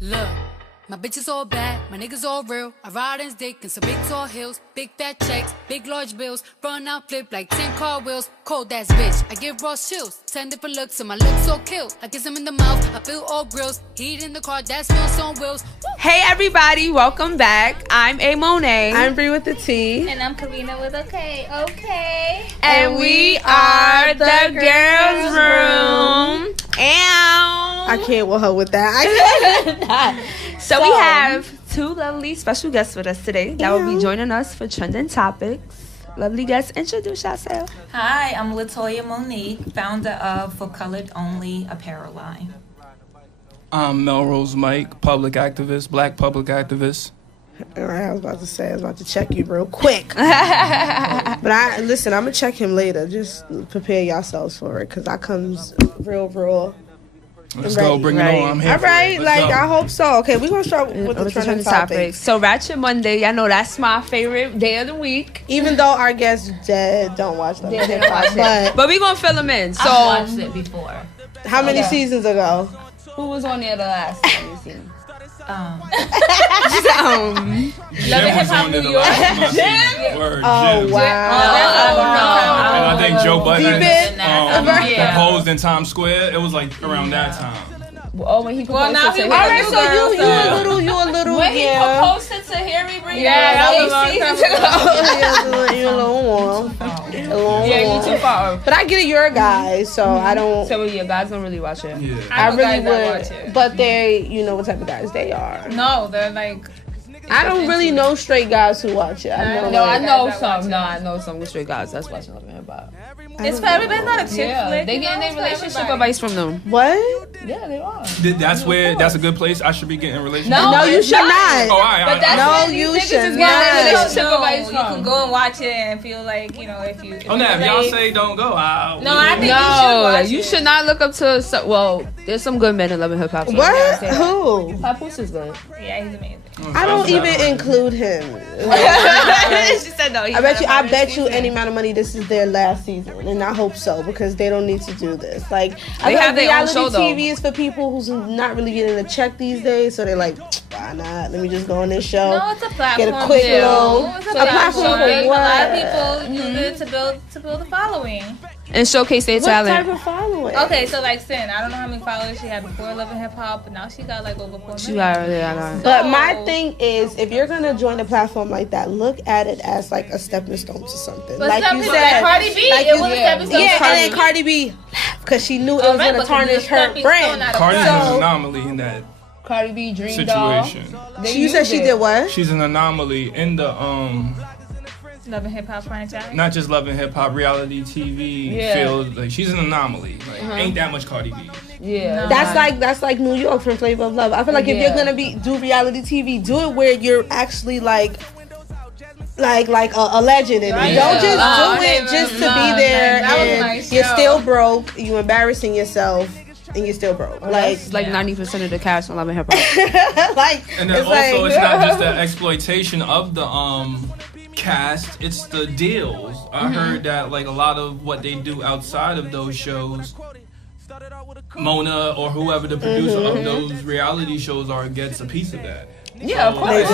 Look, my bitches all bad, my niggas all real. I ride in dick in some big tall hills, big fat checks, big large bills. Run out, flip like 10 car wheels. Cold ass bitch, I give raw chills. 10 different looks, and my lips so kill. I kiss them in the mouth, I feel all grills. Heat in the car, that's meals on wheels. Woo. Hey everybody, welcome back. I'm A Monet. I'm Bree with the T. And I'm Karina with a K. Okay. And we are the Girlsss Room. I can't with her with that. So we have two lovely special guests with us today that will be joining us for Trending Topics. Lovely guests, introduce yourself. Hi, I'm Latoya Monique, founder of For Colored Only apparel line. I'm Melrose Mike, public activist, black public activist. All right, I was about to check you real quick. But I'm gonna check him later. Just prepare yourselves for it, because I comes real raw. Let's go, bring it on. I'm here. All right, Let's go. I hope so. Okay, we're gonna start with the trending topics. So Ratchet Monday, y'all know that's my favorite day of the week. Even though our guests don't watch them, but we're gonna fill them in. So I've watched it before. How many seasons ago? Who was on there the last time you seen? Um, Jim was on there the last month. Word, Jim. Wow. And I think Joe Budden proposed in Times Square. It was like around that time. Oh, when he proposed now to he him. All right, so you a little. When he proposed it to Harry Bree, that was You're a little warm. Yeah, you too far. But I get it, you're a guy, so I don't. So yeah, guys don't really watch it. Yeah. I really watch would, it. but they, you know what type of guys they are. No, they're like. I don't really know straight guys who watch it. I know some straight guys that's watching Love and Hip Hop. It's for everybody, not a chick flick. They getting their relationship advice from them. What? Yeah, they are. That's a good place. I should be getting a relationship. No, you should not. Oh, all right. But that's you should not. not. You can go and watch it and feel like, if you. If y'all say don't go, I think you should watch it. You should not look up to. There's some good men in Love and Hip Hop. So What? Who? Papoose is good. Yeah, he's amazing. I don't even include him. She said no. I bet you any amount of money this is their last season, and I hope so, because they don't need to do this. Like, I have their own reality show, though. TV is for people who's not really getting a check these days, so they're like, why not? Let me just go on this show. No, it's a platform. Get a quick little. It's a platform. for A what? lot of people use it to build a following. And showcase their What talent. type of following? Okay, so like Sin, I don't know how many followers she had before Love and Hip Hop, but now she got like over 4 million. She got it. But my thing is, if you're gonna join a platform like that, look at it as like a stepping stone to something. But like you like said, Cardi B, like it you- was a stepping stone. yeah, to Cardi and then Cardi B, because she knew it was Right, gonna but tarnish the her stepping brand. stone out of Cardi's So- an anomaly in that Cardi B, Dream Doll. situation. You said she did what? She's an anomaly in the Love and Hip Hop franchise. not just Love and Hip Hop reality TV field. Like, she's an anomaly. Like, ain't that much Cardi B. Yeah. That's like New York from Flavor of Love. I feel like if you're gonna do reality TV, do it where you're actually like a legend in it. Don't just do it just to be there and you're still broke. You embarrassing yourself. And you're still broke. Like 90% of the cast on Love and Hip Hop. And then it's not just the exploitation of the cast, it's the deals. I heard that like a lot of what they do outside of those shows, Mona or whoever the producer of those reality shows gets a piece of that. Yeah, of course.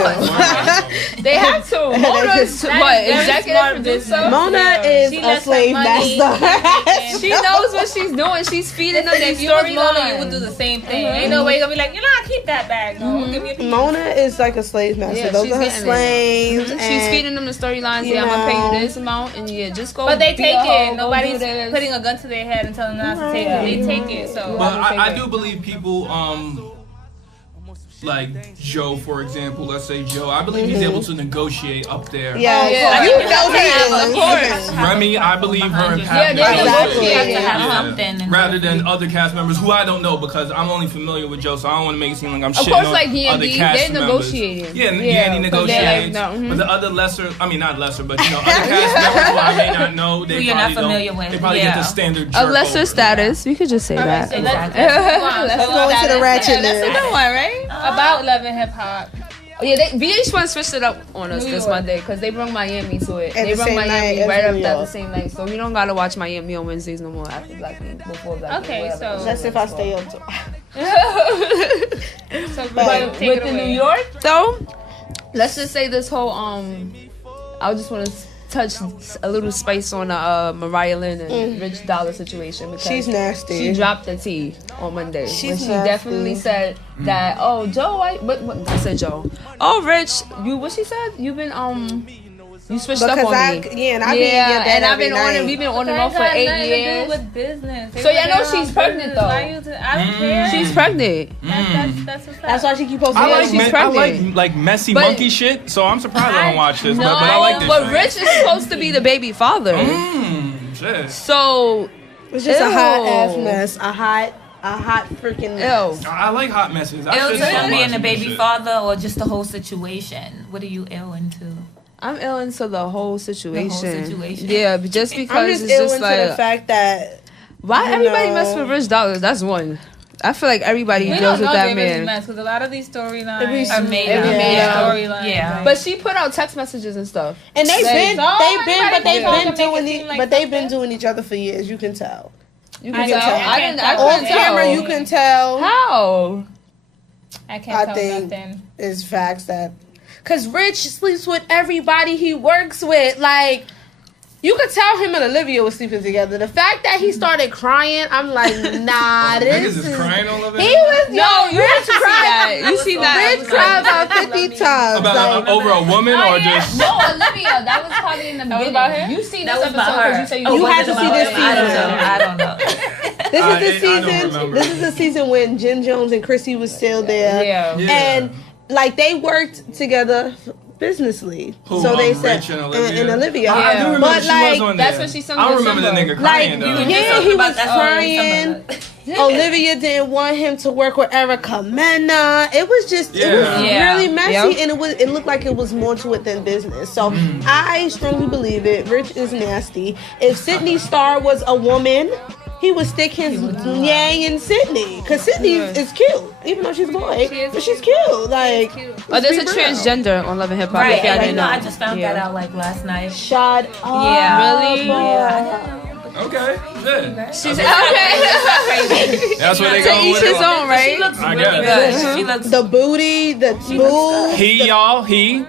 They have to. Mona's executive producer. Mona is a slave master. She knows what she's doing. She's feeding them their storyline. You would do the same thing. Ain't no way you're gonna be like, I keep that bag. No, give me a piece. Mona is like a slave master. Yeah, those are her slaves. She's feeding them the storylines. Yeah, I'm gonna pay you this amount, and just go. But they take it. Go Nobody's do this. putting a gun to their head and telling them not to take it. They take it. So. But I do believe people like Joe, for example, let's say Joe, I believe he's able to negotiate up there. Yeah, you know him, of course. Remy, I believe her and Pat rather than other cast members who I don't know, because I'm only familiar with Joe, so I don't want to make it seem like I'm shitting course, on like other Yandy, cast they're members. negotiating. Yeah, Yandy negotiates. But the other not lesser, but other cast members who I may not know, they you're probably not familiar with. They probably get the standard jerk A lesser over. status. We could just say that. Let's go into the ratchetness. That's a good one, right? About Love and Hip Hop. Oh, yeah, VH1 switched it up on us this Monday because they brought Miami to it. At They the brought same Miami night right as up New at the York. same night, so we don't gotta watch Miami on Wednesdays no more after Black Week, before Black Week. Okay, whatever. so That's if I stay up to. So But Take with it the away. New York though, let's just say this whole I just want to touch a little spice on the Mariah Lynn and Rich Dollar situation because She's nasty. She dropped the tea on Monday. She's when she nasty. definitely said that. Oh, Joe, what I said, Joe. Oh, Rich, what she said? You've been you switched up on me. And I've been in your bed and I've been every on night. and we've been on and That off for got 8 nothing to do years. with business. So y'all know she's pregnant though. I don't care. She's pregnant. That's what's up. That's why she keep posting. I she's like pregnant. messy But- monkey shit, so I'm surprised I don't watch this. No, but I like this. but shit. Rich is supposed to be the baby father. Shit. So It's just a hot Ew. ass mess. A hot freaking mess. ew. I like hot messes. I Ill should to start him being watching the this baby shit. father or just the whole situation? What are you ill into? I'm ill into the whole situation. situation. Yeah, but just I'm because just it's ill just into like the fact that why you everybody know- mess with Rich Dollars? That's one. I feel like everybody We deals don't with know that they really man. mess because a lot of these storylines Every- Are made Every up. man. Yeah. storylines. Yeah. But she put out text messages and stuff. and they've Like, been so they've been everybody doing make it seem like something. doing each other for years. You can tell. You I can know. tell. I I can't didn't. I tell. On couldn't tell. camera, you can tell. How? I can't I tell think nothing. it's facts that because Rich sleeps with everybody he works with. Like you could tell him and Olivia were sleeping together. The fact that he started crying, I'm like, nah, Niggas this is crying all over He it? was No, you have to see that. You see Rich that? cried about 50 times. About like, over a woman or just No, Olivia. That was probably in the was beginning. about her? You see That this was about episode because her. you say You you had to see this I don't know. this is the I don't season. remember. This is the season when Jim Jones and Chrissy was still there. Yeah. Yeah. And like they worked together businessly. Who, So they said Rich and Olivia? and Olivia. I do remember But she like was on there. that's what she sung I don't in remember the December. nigga crying though. yeah, he was That's crying. Olivia didn't want him to work with Erica Mena. It was just it was Yeah. really messy, Yep. and it looked like it was more to it than business. So I strongly believe it. Rich is nasty. If Sydney Starr was a woman, he would stick his yang in Sydney because Sydney is cute, even though she's a boy, but she's cute. Like, Oh, there's a let's be real. transgender on Love and Hip Hop. Right. If y'all Like, didn't no, know. I just found that out like last night. Shut up. Yeah. Really? Okay, good. She's Okay. That's what they To going each with his it. own, right? She looks I really guess. good. She looks. The booty, the boob. He, y'all, he.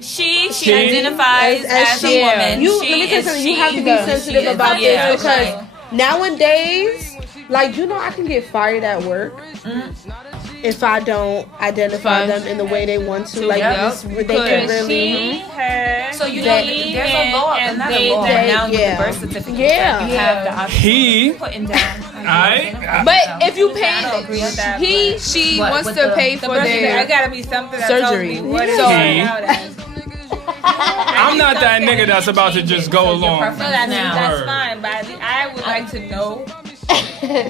She She- identifies as she- a woman. You, She let me tell you is something. You she. have to be She sensitive is- about yeah, this because right. nowadays, like I can get fired at work if I don't identify them in the way they want to. Like Yep. they can really. She, her, So you know, They- there's a law, and another they- law they- now with yeah. the birth certificate. Yeah. That you have the option He. of putting down. But if you I pay, don't agree with that. she What, wants with to the- pay The for birth certificate, I their. gotta be something that surgery. tells me what it's So- starting out as. I'm not that nigga that's about to just go along. So that's Word. fine, but I would like to know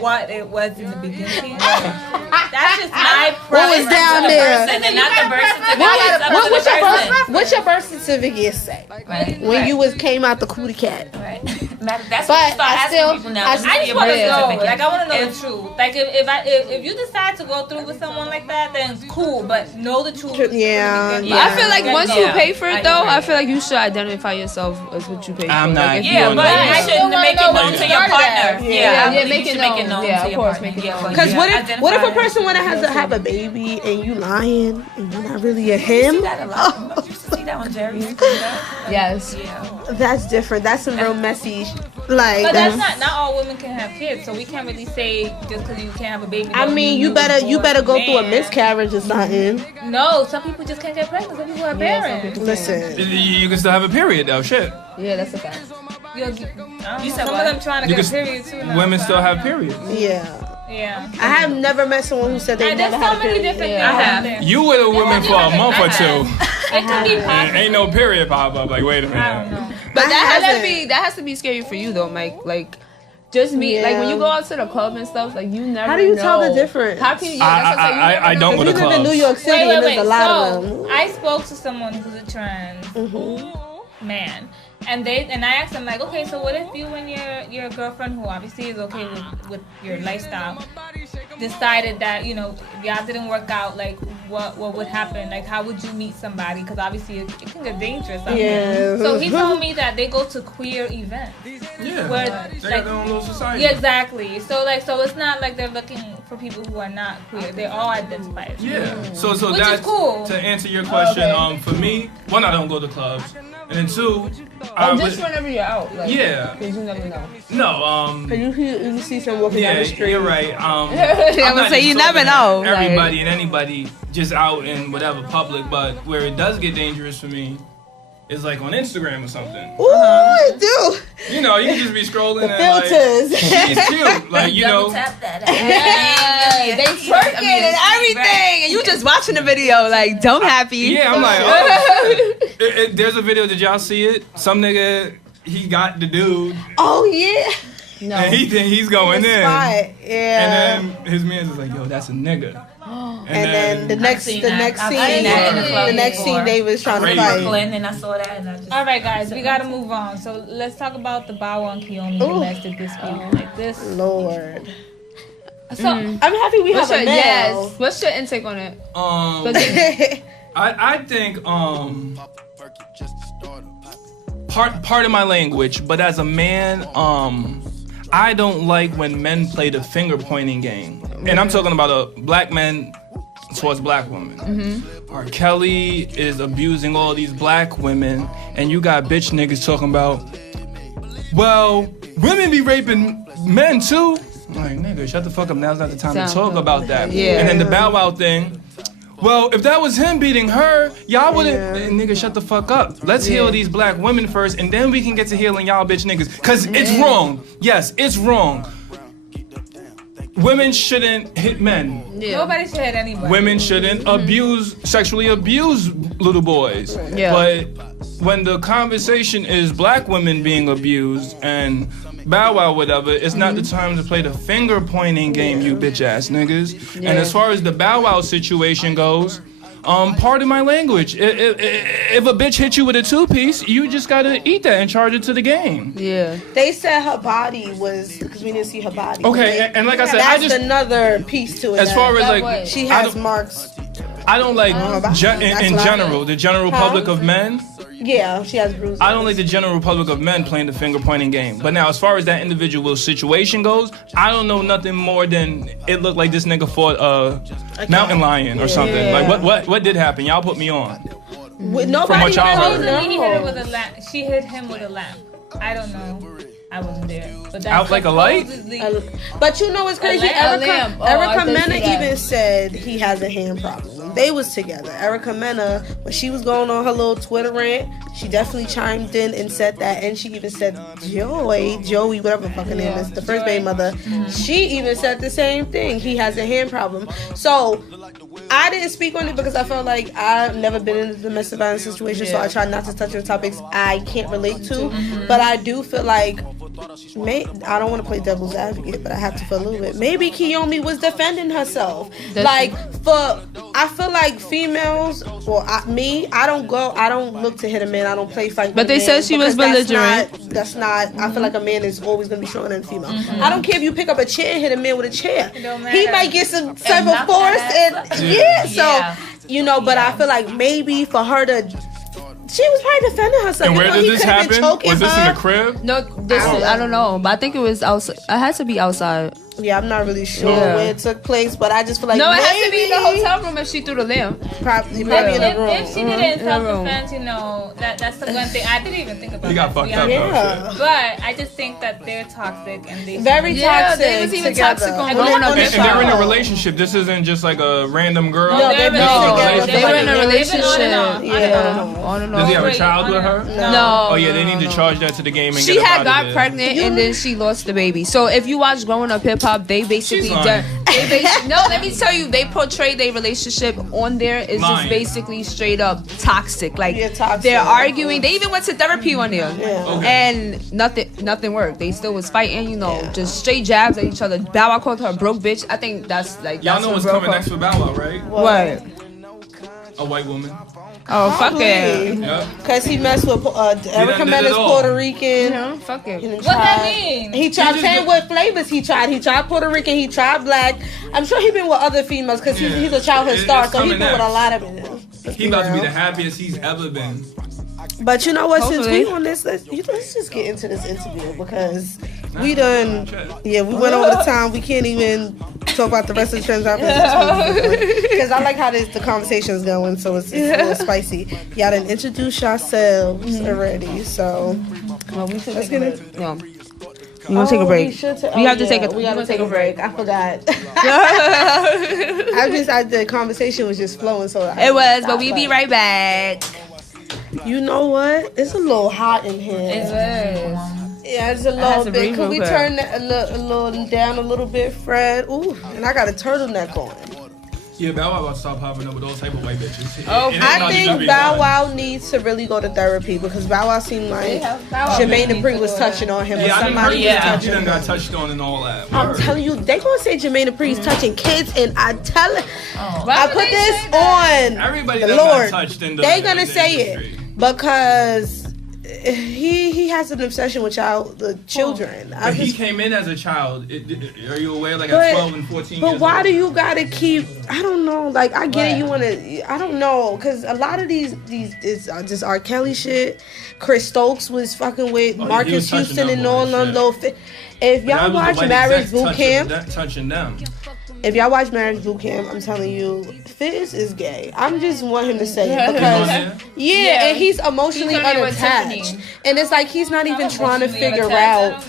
what it was in the beginning. That's just my What was preference. down there? And not the birth certificate. It's up to What's the your person. what's your birth certificate say? Right. When you came out the cootie cat. Right. That's But what you start I asking still- people now. I What's just I your just want to birth know. certificate? Like, I want to know the truth. Like, if you decide to go through with someone like that, then cool. But know the truth. from the Yeah. beginning. I feel like once you Yeah. pay for I it, though, agree. I feel like you should identify yourself as what you pay for. I'm not. Like, if You Yeah, on but that. you I shouldn't wanna make it know known what to you your started at. partner. Yeah. Yeah, I Yeah, believe make you it should make it known. known Yeah, to of your course, partner. make it Yeah, known. but Because you what if a identify- person wanna have a baby and you lying and you're not really a him? You see that a lot. You used to see that on Jerry's. Yes. Yeah. That's different. That's some real messy. Like But that's not all women can have kids, so we can't really say just because you can't have a baby. I don't mean, mean you was better born go through a man. miscarriage or something. No, some people just can't get pregnant. Some people have Yeah, some parents. people Listen, You can still have a period though. Shit. Yeah, that's a fact. You said said some what? of them trying to You get can, periods too. now, women so still I have don't know. periods. yeah. Yeah. I have never met someone who said they And there's never so had a many period. different Yeah. things I out have. there. You with a woman for a month or two. It could be possible. Ain't no period pop up. Like, wait a I don't minute. know. But I that haven't. has to be scary for you though, Mike. Like, just me. Like when you Yeah. go out to the club and stuff, like you never. How do you tell the know. difference? How can you? Yeah, that's what I'm saying. You never I know. don't go You to live in New clubs. York City and there's a lot of them. So I spoke to someone who's a trans man, and I asked them like, okay, so what if you and your girlfriend, who obviously is okay with your lifestyle, decided that y'all didn't work out, like what would happen. Like, how would you meet somebody? Because obviously it can get dangerous out here. So he told me that they go to queer events. Yeah. Where, They like, got their own little society. Yeah, exactly. So it's not like they're looking for people who are not queer. They all identify as queer. Yeah. So Which that's is cool. to answer your question. For me, one, I don't go to clubs, and then two, just whenever you're out. Like, yeah. Because you never know. No. You see someone walking down the street. You're right. I would say you never know. Everybody and anybody just out in whatever public, but where it does get dangerous for me is like on Instagram or something. Ooh, it do. You know, you can just be scrolling The and filters. like, she's cute. Like, you know. Tap that. Yeah, they twerking and everything, and you just watching the video like dumb happy. Yeah, I'm like, oh, shit. There's a video, did y'all see it? Some nigga, he got the dude. Oh yeah. No. And he think he's going in. Spot. Yeah. And then his man's is like, yo, that's a nigga. And then the next scene, I've they was trying to fight. Brooklyn, and I saw that. And I just, All right, guys, we gotta move on. So let's talk about the Bow Wow and Kiyomi domestic dispute. Like this. Lord. So I'm happy we have a male. Yes. What's your intake on it? I think part of my language, but as a man, I don't like when men play the finger pointing game. And I'm talking about a black man towards black women. R. Kelly is abusing all these black women, and you got bitch niggas talking about, well, women be raping men too. I'm like, nigga, shut the fuck up. Now's not the time to talk about that. Yeah. And then the Bow Wow thing. Well, if that was him beating her, y'all wouldn't. Nigga, shut the fuck up. Let's heal these black women first, and then we can get to healing y'all bitch niggas. Cause it's wrong. Yes, it's wrong. Women shouldn't hit men. Yeah. Nobody should hit anybody. Women shouldn't sexually abuse little boys. Yeah. But when the conversation is black women being abused and Bow Wow, whatever, it's not the time to play the finger pointing game, you bitch ass niggas. Yeah. And as far as the Bow Wow situation goes, pardon my language. If a bitch hit you with a 2-piece, you just gotta eat that and charge it to the game. Yeah. They said her body was, because we didn't see her body. Okay, and like I said, that's another piece to it. As far as like, she has marks. I don't like in what general the general public of men. Yeah, she has bruises. I don't like the general public of men playing the finger pointing game. But now, as far as that individual situation goes, I don't know nothing more than it looked like this nigga fought a mountain lion or something. Yeah. Like what did happen? Y'all put me on. With nobody From what y'all heard. Supposedly he hit her with a lamp. She hit him with a lamp. I don't know. I wasn't there. But that's Out like a light? But you know what's crazy? lamp. Erica Mena even said he has a hand problem. They was together. Erica Mena, when she was going on her little Twitter rant, she definitely chimed in and said that. And she even said Joey, whatever the fucking name is, the first baby mother. She even said the same thing. He has a hand problem. So I didn't speak on it because I felt like I've never been in a domestic violence situation, so I try not to touch on topics I can't relate to. But I do feel like, I don't want to play devil's advocate, but I have to feel a little bit. Maybe Kiyomi was defending herself. I feel like females, I don't look to hit a man. I don't play fight. But they said she was belligerent. That's not. I feel like a man is always gonna be stronger than a female. I don't care if you pick up a chair and hit a man with a chair. He might get some type of force, But I feel like maybe for her to. She was probably defending herself. And where did this happen? Was this in the crib? No, I don't know. But I think it was outside. It had to be outside. Yeah, I'm not really sure where it took place, but I just feel like it had to be in the hotel room if she threw the lamp. Probably in the room. If she did it in self-defense, that's the one thing. I didn't even think about. You got fucked up. Yeah. But I just think that they're toxic and they very toxic. They was even together. toxic on going up. And they're in a relationship. This isn't just like a random girl. No, they were in a relationship. On and off. Does he have a child with her? No. Oh yeah, they need to charge that to the game. And She get had up out got of there. pregnant and then she lost the baby. So if you watch Growing Up Hip Hop, they basically no, let me tell you, they portray their relationship on there is just basically straight up toxic. Like they're arguing. They even went to therapy on there, and nothing worked. They still was fighting, just straight jabs at each other. Bow Wow called her a broke bitch. I think that's like y'all know what's coming next for Bow Wow, right? What? A white woman. Oh, fuck it. Because he messed with Erica Mena's Puerto Rican. Fuck it. What that mean? He tried saying what flavors he tried. He tried Puerto Rican. He tried black. I'm sure he been with other females because he's a childhood star. So he been with a lot of them. He about to be the happiest he's ever been. But you know what? Since we on this, let's just get into this interview because we done. Yeah, we went over the time. We can't even talk about the rest of the trends because I like how the conversation is going, so it's a little spicy. Y'all done introduce yourselves already, so we should let's get it. No. You want to take a break? We have to take a. We gotta take a break. I forgot. The conversation was just flowing, so it was. But we be right back. You know what? It's a little hot in here. It is. Yeah, it's a little bit. Could we turn that a little down a little bit, Fred? Ooh, and I got a turtleneck on. Yeah, Bow Wow about to stop popping up with those type of white bitches. Oh, I think Bow Wow needs to really go to therapy because Bow Wow seemed like Jermaine Dupri was touching on him. Yeah, or somebody he done got touched on and all that. I'm telling you, they gonna say Jermaine Dupri's touching kids, and I tell it. I put this on everybody the that Lord. Got touched in the, they gonna say industry. It because he has an obsession with the children. But he came in as a child. Are you aware? Like at 12 and 14 years But why old? do you gotta keep? I don't know. Like I get it. You wanna? I don't know. Cause a lot of these is just R. Kelly shit. Chris Stokes was fucking with Marcus Houston and all them little. If y'all watch Marriage Boot Camp, touching them. If y'all watch Marriage Boot Camp, I'm telling you, Fizz is gay. I'm just want him to say it because and he's emotionally unattached, and it's like he's not even trying to figure out.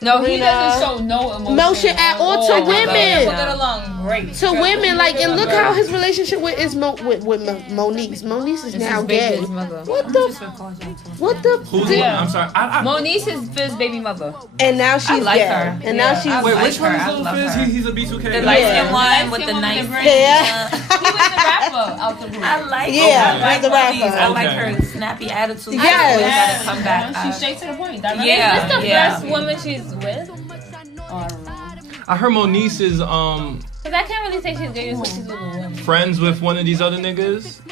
No, he doesn't show no emotion at all to women. Get along great. To women, like, and look how his relationship with Monique. Monique is now gay. What the? Who's I'm sorry. Monique is Fizz's baby mother. And now she's like gay. her. And now she's Wait, like which one is little Fizz? He's a B2K. The light skin one with the nice hair. He was the rapper out the room. I like the rapper. I like her snappy attitude. Yes. Gotta come back. She's straight to the point. Is this the first woman she's with? Oh, I don't know. I heard Monique is Because I can't really say she's gay, but she's with a woman. friends with one of these other niggas.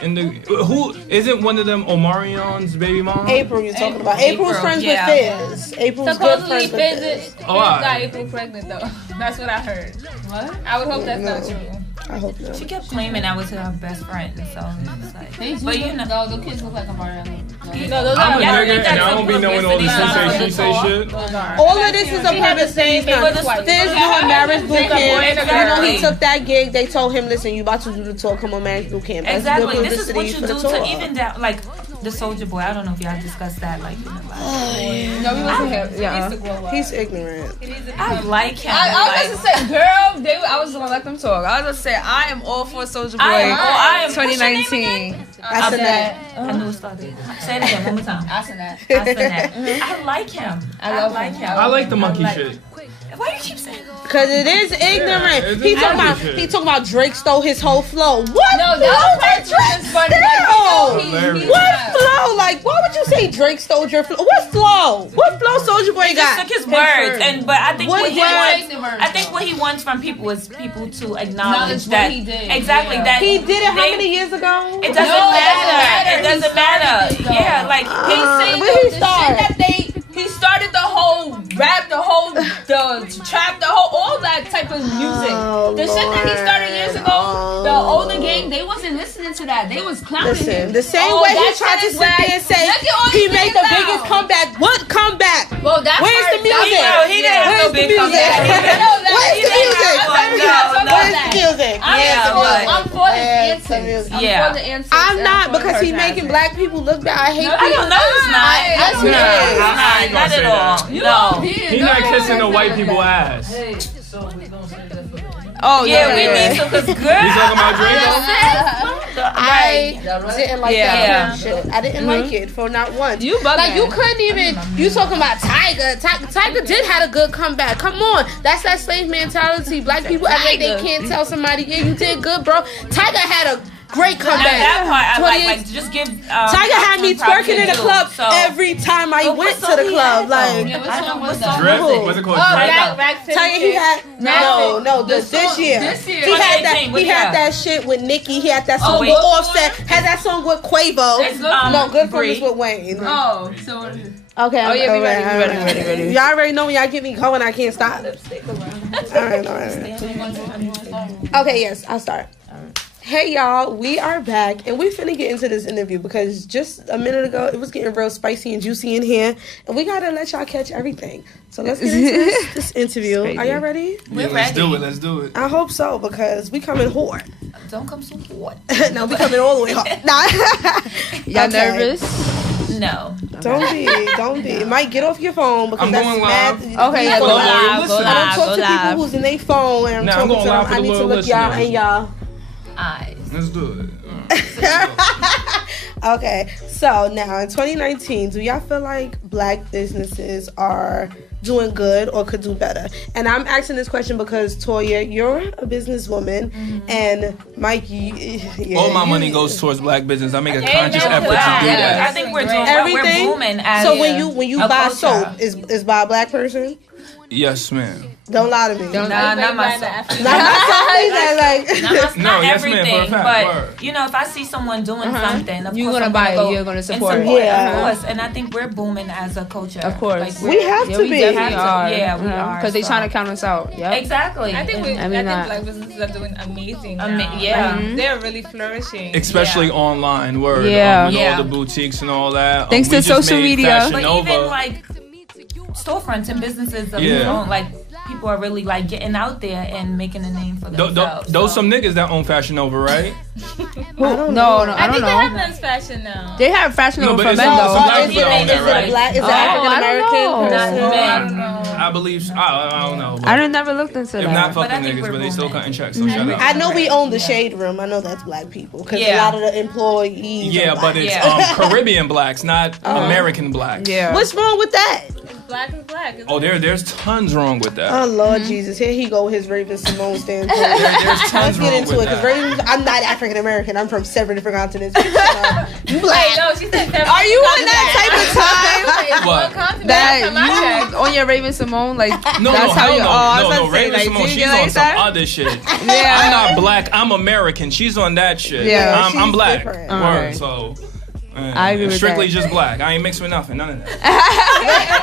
Who isn't one of them Omarion's baby mom? April, you're talking about. April's friends with Fizz. April's good friends with Fizz. Fizz got April pregnant though. That's what I heard. What? I would hope that's not true. I hope not. She kept claiming I was her best friend, so it's like. But you know, no, the kids look like Mariana. No, those I'm are a nigga and I don't be knowing all this she say shit. All of this is a purpose thing. Fizz doing Marriage Boot Camp. You know he took that gig. They told him, listen, you about to do the tour. Come on, Marriage Boot Camp. exactly. This is what you do to even down, like the Soldier Boy. I don't know if y'all discussed that, like in the last. No, we wasn't here. Yeah. He's ignorant. I like him. I was going to say, girl, I was going to let them talk. I was going to say, I am all for Soldier Boy. I am 2019. I said that. I knew it started. Say it again one more time. I said that. I like him. I like him. I like the monkey shit. Why you keep saying that? Because it is ignorant. He talking about Drake stole his whole flow. What? No, that was funny. What flow? Like, why would you say Drake stole your flow? What flow? What flow Soulja Boy got? He just took his words, but I think what he wants wants from people is people to acknowledge that he did. Exactly that he did it. How many years ago? It doesn't matter. It doesn't matter. Yeah, like he started the whole rap, the trap, all that type of music. The shit that he started years ago, the older gang, they wasn't listening to that. They was clowning him. The same way he tried to sit there and say he made the biggest comeback. What comeback? Well, where's the music? He didn't have no big comeback. Where's the music? Where's the music? I'm for his answers. I'm for the answers. I'm not, because he's making black people look bad. I hate I don't know it's not. Not at all. No. He's not kissing the white people ass. Oh yeah, we need some because girl. You talking about Drake? I didn't like that shit. I didn't like it for not once. You couldn't even. You talking about Tyga? Tyga did had a good comeback. Come on, that's that slave mentality. Black people act like they can't tell somebody, yeah, you did good, bro. Tyga had a Great Now comeback. that part I 28 like just give. Tiger had me props twerking in the to club so. every time I But went what to song the he club. had, Like, though? What song was What Drip? Who? What's it called? Oh, Drip? Rack City. Tiger, he had no, this year. This year. He had that. 2018, what He he had had? that shit with Nicki. He had that song wait. with Offset. Had that song with Quavo. It's, No, Good For Bree. is with Wayne. Oh, so what is it? Okay. Oh, yeah, we ready, all we ready. Y'all already know when y'all get me going, I can't stop. All right. Okay, yes, I'll start. Hey y'all, we are back and we finna get into this interview because just a minute ago it was getting real spicy and juicy in here and we gotta let y'all catch everything. So let's get into this interview. Are y'all ready? Yeah, let's do it. I hope so because we coming hard. Don't come so hard. No, we coming all the way hard. Nah. Y'all Okay. nervous? No. Don't be. Mike, get off your phone because I'm that's going mad. live. Okay, yeah, For go the loyal live, go listeners. I don't live, talk go to people live. who's in their phone and I'm Nah, I'm talking going to them. live for I the need to loyal look y'all listeners. and y'all. Eyes. Let's do it. Okay, so now in 2019, do y'all feel like black businesses are doing good or could do better? And I'm asking this question because Toya, you're a businesswoman, and Mike, All my money goes towards black business. I make a conscious Amen effort to to that. do I that. think we're doing Everything? we're booming as So when you a buy culture. soap, is by a black person? Yes, ma'am. Don't lie to me. Don't- Nah, not Not myself. my soap, like. Not No, yes, ma'am, everything, for a fact, but word. you know, if I see someone doing something, of You're course gonna I'm buy it, go you're gonna and support it. Yeah. Of course, and I think we're booming as a culture. Of course. We have to we be. definitely Have to. are. Yeah, we are, Because they so. trying to count us out. Yep. Exactly. I think And- I mean, black businesses are doing amazing. yeah. Like, they're really flourishing. Especially online, word. Yeah. With Yeah. all the boutiques and all that. Thanks we to just social made media. Fashion But Nova. even like storefronts and businesses of Yeah. their own, like people are really like getting out there and making a name for themselves. Those so. some niggas that own Fashion Nova, right? No, I I don't think they have know. men's fashion now. They have Fashion No, Nova but for it's men also though. black Is people that own it that, a right? black? Is it Oh, African I don't know. American? Not I men. don't know. I believe. I don't know. I didn't never looked into If not that. But I fucking think niggas, we're but they still booming. cutting checks. So shut up. I know we own the Shade Room. I know that's black people because a Yeah. lot of the employees. Yeah, are but black. it's Yeah. Caribbean blacks, not American blacks. Yeah. What's wrong with that? Black is black. Oh, there's tons wrong with that. Oh Lord Jesus, here he go with his Raven Simone standpoint. There's Let's tons get wrong into it with because that. I'm not African American. I'm from several different continents. You Wait, black? no, she said Are you on that type of time What? that you on your Raven Simone like No, that's no, how hell you? no. Oh, I was no, about to say Raven like, Simone, do you she's get on like some that? other shit. Yeah. I'm not black. I'm American. She's on that shit. Yeah, I'm she's black. different. Word. Alright. So. I agree with strictly that. just black. I ain't mixed with nothing. None of that.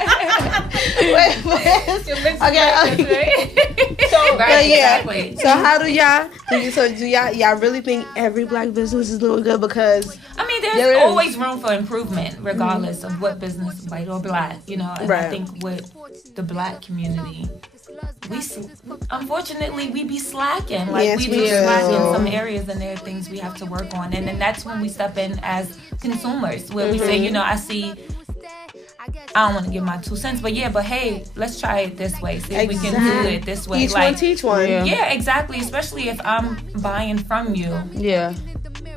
So, Right, yeah. exactly. So how do y'all really think every black business is doing good? Because I mean, There there's is. always room for improvement, regardless of what business, white or black. You know, and Right. I think with the black community, unfortunately we be slacking. Like Yes, we we do do. slack in some areas, and there are things we have to work on. And then that's when we step in as consumers, where we say, you know, I see. I don't want to give my 2 cents, but hey, let's try it this way. See if we can do it this way. each one teach one. Yeah. Yeah, exactly. Especially if I'm buying from you, Yeah.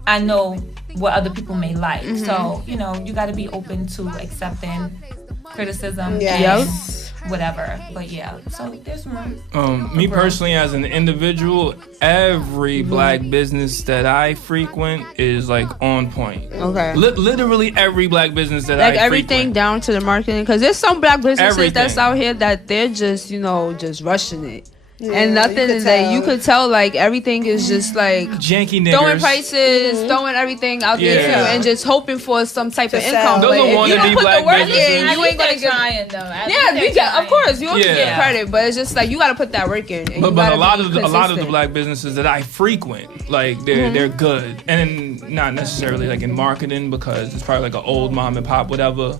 I know what other people may like. So, you know, you got to be open to accepting criticism Yes. and whatever. But yeah, so there's room. Me personally, as an individual, every black business that I frequent is like on point. Okay. Literally every black business that Like I everything frequent. down to the marketing, because there's some black businesses that's Everything. out here that they're just just rushing it. Yeah, and nothing you could is that tell. you could tell like everything is just like Janky niggas. throwing prices, throwing everything out there Yeah. too, and just hoping for some type of sell. income. Those But are if wannabe you don't put black the work businesses. in, you ain't gonna get. trying though. Yeah, we get, of course you always Yeah. get credit, but it's just like you got to put that work in. And But you a gotta lot be of the consistent. black businesses that I frequent, like they're good, and not necessarily like in marketing because it's probably like an old mom and pop whatever.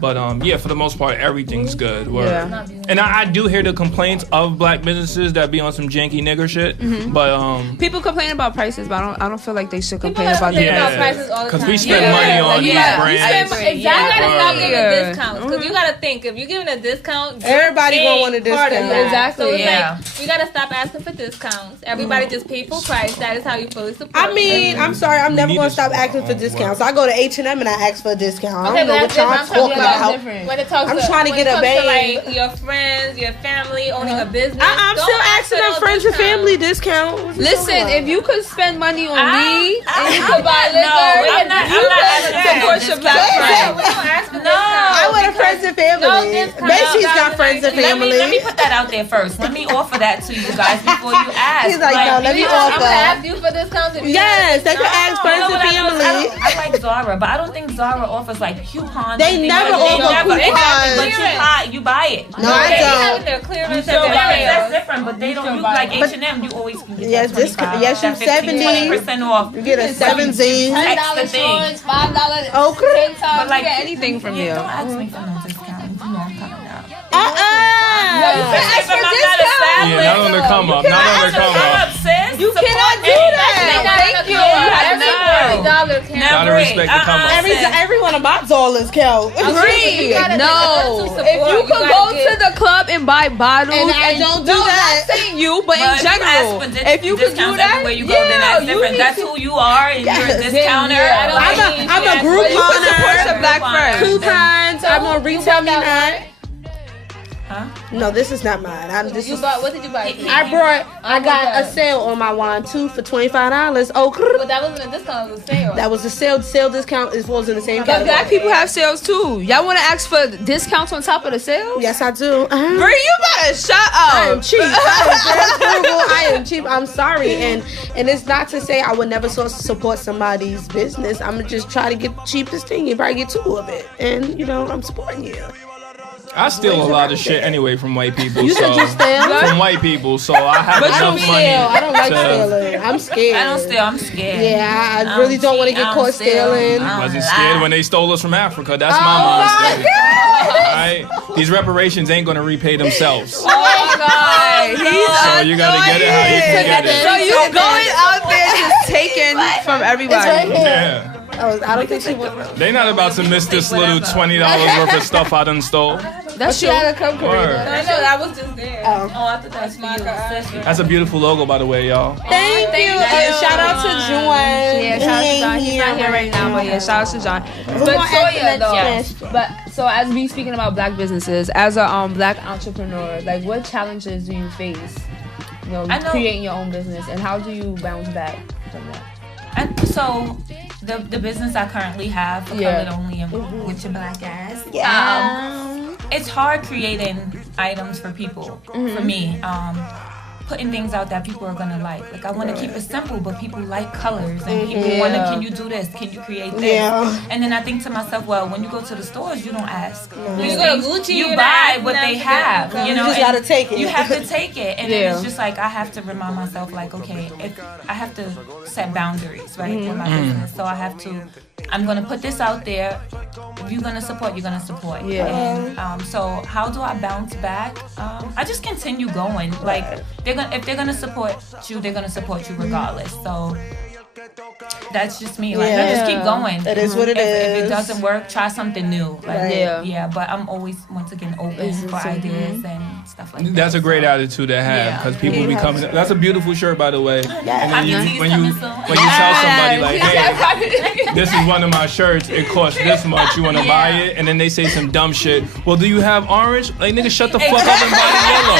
But yeah, for the most part, everything's good. Word. Yeah. And I do hear the complaints of black businesses that be on some janky nigger shit. But People complain about prices, but I don't feel like they should complain People about complain the about prices. prices all the because time. we spend Yeah. money on Like, these yeah, we brands. Exactly. You gotta stop giving Yeah. discounts because you gotta think if you're giving a discount, Everybody gonna want a part of discount. that. Exactly. So it's Yeah. like you gotta stop asking for discounts. Everybody just pay full price. That is how you fully support. I mean, I'm sorry, I'm never need gonna to stop support asking our for own discounts. work. I go to H&M and I ask for a discount. I Okay, don't know but what that's y'all different. I'm talking talking about. When it talks I'm to, trying to when get it a comes to, bag. like your friends, your family owning a business. I'm don't still asking them friends and family discounts. Listen, if you could spend money on me and you could buy No, liquor, I'm not support your black friend. We don't ask for No. I want a friends and family. Macy's got friends and family. Let me put that out there first. Let me offer that to you guys before you ask. He's like, no, let me I'm gonna offer. ask you for discounts. Yes, they can ask friends and family. I like Zara, but I don't think Zara offers like coupons. They never offer coupons. But you buy it. No, I They don't. having their clearance So at their that's sales. different, but they don't. You, like H&M, you always can get Yes, that this 25, yes, you that 15, 70. 20% off. You get a 7Z. Extra thing. $5, Okay. 10 times, But like you get anything from you. Don't ask me for no discount. You know I'm coming out. You can ask for discount. Yeah, not on the come up. Not on the come up. You cannot do that. Thank you. Gotta respect the come up. Every one of my dollars count. Agree. gotta No. support. If you You could gotta go get- to the club and buy bottles, And I don't do no, that. not saying you, but in general, if you could do that, everywhere you go, then that's different. That's who you are, and you're a discounter. I don't I'm a think group you can support hunter. your black friends. Coupons. I'm a retail me not. Huh? No, this is not mine. What did you buy? I got a sale on my wine too for $25. Oh, But that wasn't a discount, it was a sale. that was a sale discount. It falls in the same But category. black people have sales too. Y'all want to ask for discounts on top of the sales? Yes, I do. Brie, you better shut I am up. cheap. I am very frugal. I am cheap. I'm sorry, and it's not to say I would never support somebody's business. I'm gonna just try to get the cheapest thing. You probably get two of it, and I'm supporting you. I steal a lot of shit anyway from white people. You said you steal? From white people, so I have But I don't enough steal. money. I don't like to- stealing. I'm scared. I don't steal. I'm scared. Yeah, I really don't want to get caught stealing. I wasn't scared when they stole us from Africa. That's my mindset. Right? These reparations ain't gonna repay themselves. Oh my God. So you gotta get it how you can get it. So you going out there just taking from everybody. Right here. Yeah. Oh, I don't think she would. They not about to miss this little $20 worth of stuff I done stole. That's She true. gotta come, Word. Karina. I know, that was just there. Oh, I thought that's my sister. That's a beautiful logo, by the way, y'all. Thank you. And shout out to Juan. Yeah, shout out to John. He's not here right now, but yeah, shout out to John. But gonna ask the Toya, next though. question. But so as we speaking about black businesses, as a black entrepreneur, like what challenges do you face? I know- Creating your own business, and how do you bounce back from that? And so the business I currently have for Yeah. Colored Only and with your black ass. Yeah. It's hard creating items for people. For me, putting things out that people are gonna like. Like I want to keep it simple, but people like colors and people want to. Can you do this? Can you create this? Yeah. And then I think to myself, well, when you go to the stores, you don't ask. When you go to Gucci, you you're buy not what they asking have. them. You know, You just and gotta take it. You have to take it, and then Yeah. it's just like I have to remind myself, like, okay, if I have to set boundaries, right, in my business. So I have to. I'm gonna put this out there. If you're gonna support, you're gonna support. Yeah. And so how do I bounce back? I just continue going. Like if they're gonna support you, they're gonna support you regardless. So that's just me. Like I just keep going. It is what it If is. it doesn't work, try something new. Like, Right. yeah. But I'm always once again open for ideas and stuff like that. That's a great attitude to have Yeah. because people be coming. That's a beautiful shirt, by the way. And then Happy you, tees when coming you soon. when you tell somebody like, hey, this is one of my shirts. It costs this much. You want to buy it? And then they say some dumb shit. Well, do you have orange? Like, nigga, shut the fuck up and buy yellow.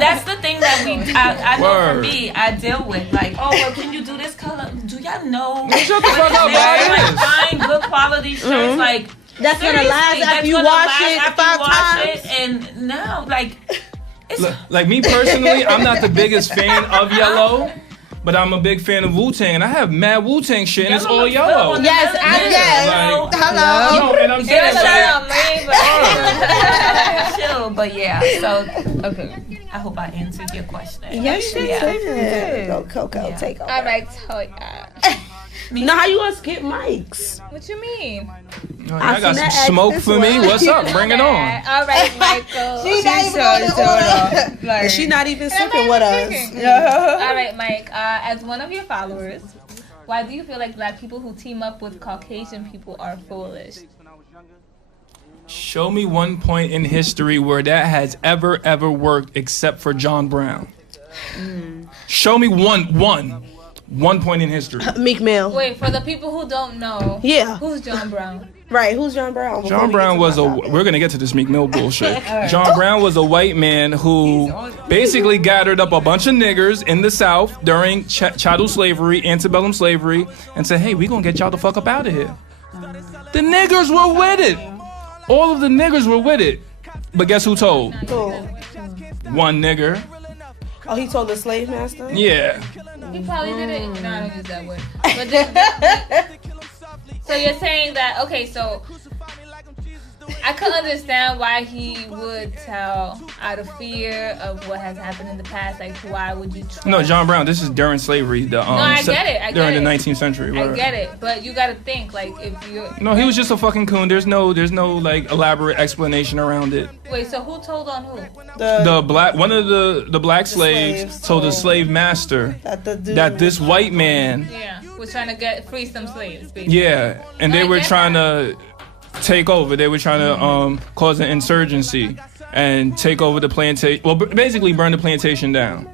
That's the thing that I know for Word. me, I deal with. Like, oh, well, can you do this color? Do y'all know? Shut the fuck up, Like, man. buying good quality shirts, like, That's gonna seriously, last that's after you gonna wash last it after you 5 wash times. it, and now, like, it's Like me personally, I'm not the biggest fan of yellow, but I'm a big fan of Wu-Tang, and I have mad Wu-Tang shit, and it's all looks good yellow. on Yes, the I melon. yes. Like- Hello. No, and I'm saying, like, Chill, but yeah. So okay, I hope I answered your question. Yes, you Yeah. did. Go, Coco, Yeah. take over. All right, Toya. Now, how you gonna skip mics? What you mean? I got some Ask smoke this for me. one. What's up? Bring it on. All right, Michael. She's not even on the order. And she not even sipping with us. All right, Mike. As one of your followers, why do you feel like black people who team up with Caucasian people are foolish? Show me one point in history where that has ever worked except for John Brown. Show me one. one point in history. Meek Mill. Wait, for the people who don't know, who's John Brown? Right, who's John Brown? John Brown was we're going to get to this Meek Mill bullshit. Right. John Brown was a white man who basically gathered up a bunch of niggers in the South during chattel slavery, antebellum slavery, and said, hey, we going to get y'all the fuck up out of here. The niggers were with it. All of the niggers were with it. But guess who told? One nigger. Oh, he told the slave master? Yeah. He probably did it. No, I don't use that word. But so you're saying that, okay, so I could understand why he would tell out of fear of what has happened in the past. Like, why would you trust? No, John Brown, this is during slavery. No, I get it. During the 19th century. I get it. But you got to think, like, if you're... No, he was just a fucking coon. There's no like, elaborate explanation around it. Wait, so who told on who? One of the black slaves told the slave master that this white man... Yeah, was trying to free some slaves, basically. Yeah, and they were trying to... take over. They were trying to cause an insurgency and take over the plantation. Well, basically burn the plantation down.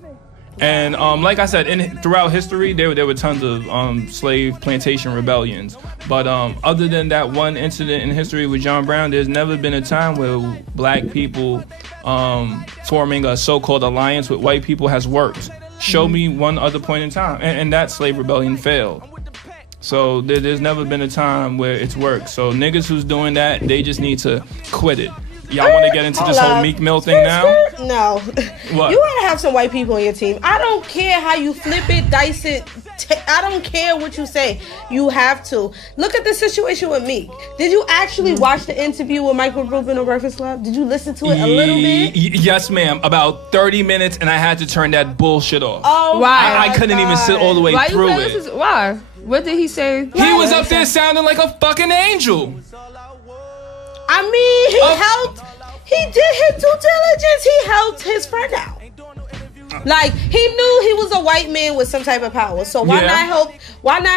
And like I said, throughout history, there were tons of slave plantation rebellions. But other than that one incident in history with John Brown, there's never been a time where black people forming a so-called alliance with white people has worked. Show me one other point in time, and that slave rebellion failed. So there's never been a time where it's worked. So niggas who's doing that, they just need to quit it. Y'all want to get into this whole Meek Mill thing now? No. What? You gotta have some white people on your team. I don't care how you flip it, dice it. I don't care what you say. You have to. Look at the situation with Meek. Did you actually watch the interview with Michael Rubin on Breakfast Club? Did you listen to it a little bit? Yes, ma'am. About 30 minutes, and I had to turn that bullshit off. Oh, why? I couldn't even sit all the way through it. Why? What did he say? He was up there sounding like a fucking angel. I mean, he helped. He did his due diligence. He helped his friend out. Like, he knew he was a white man with some type of power. So why not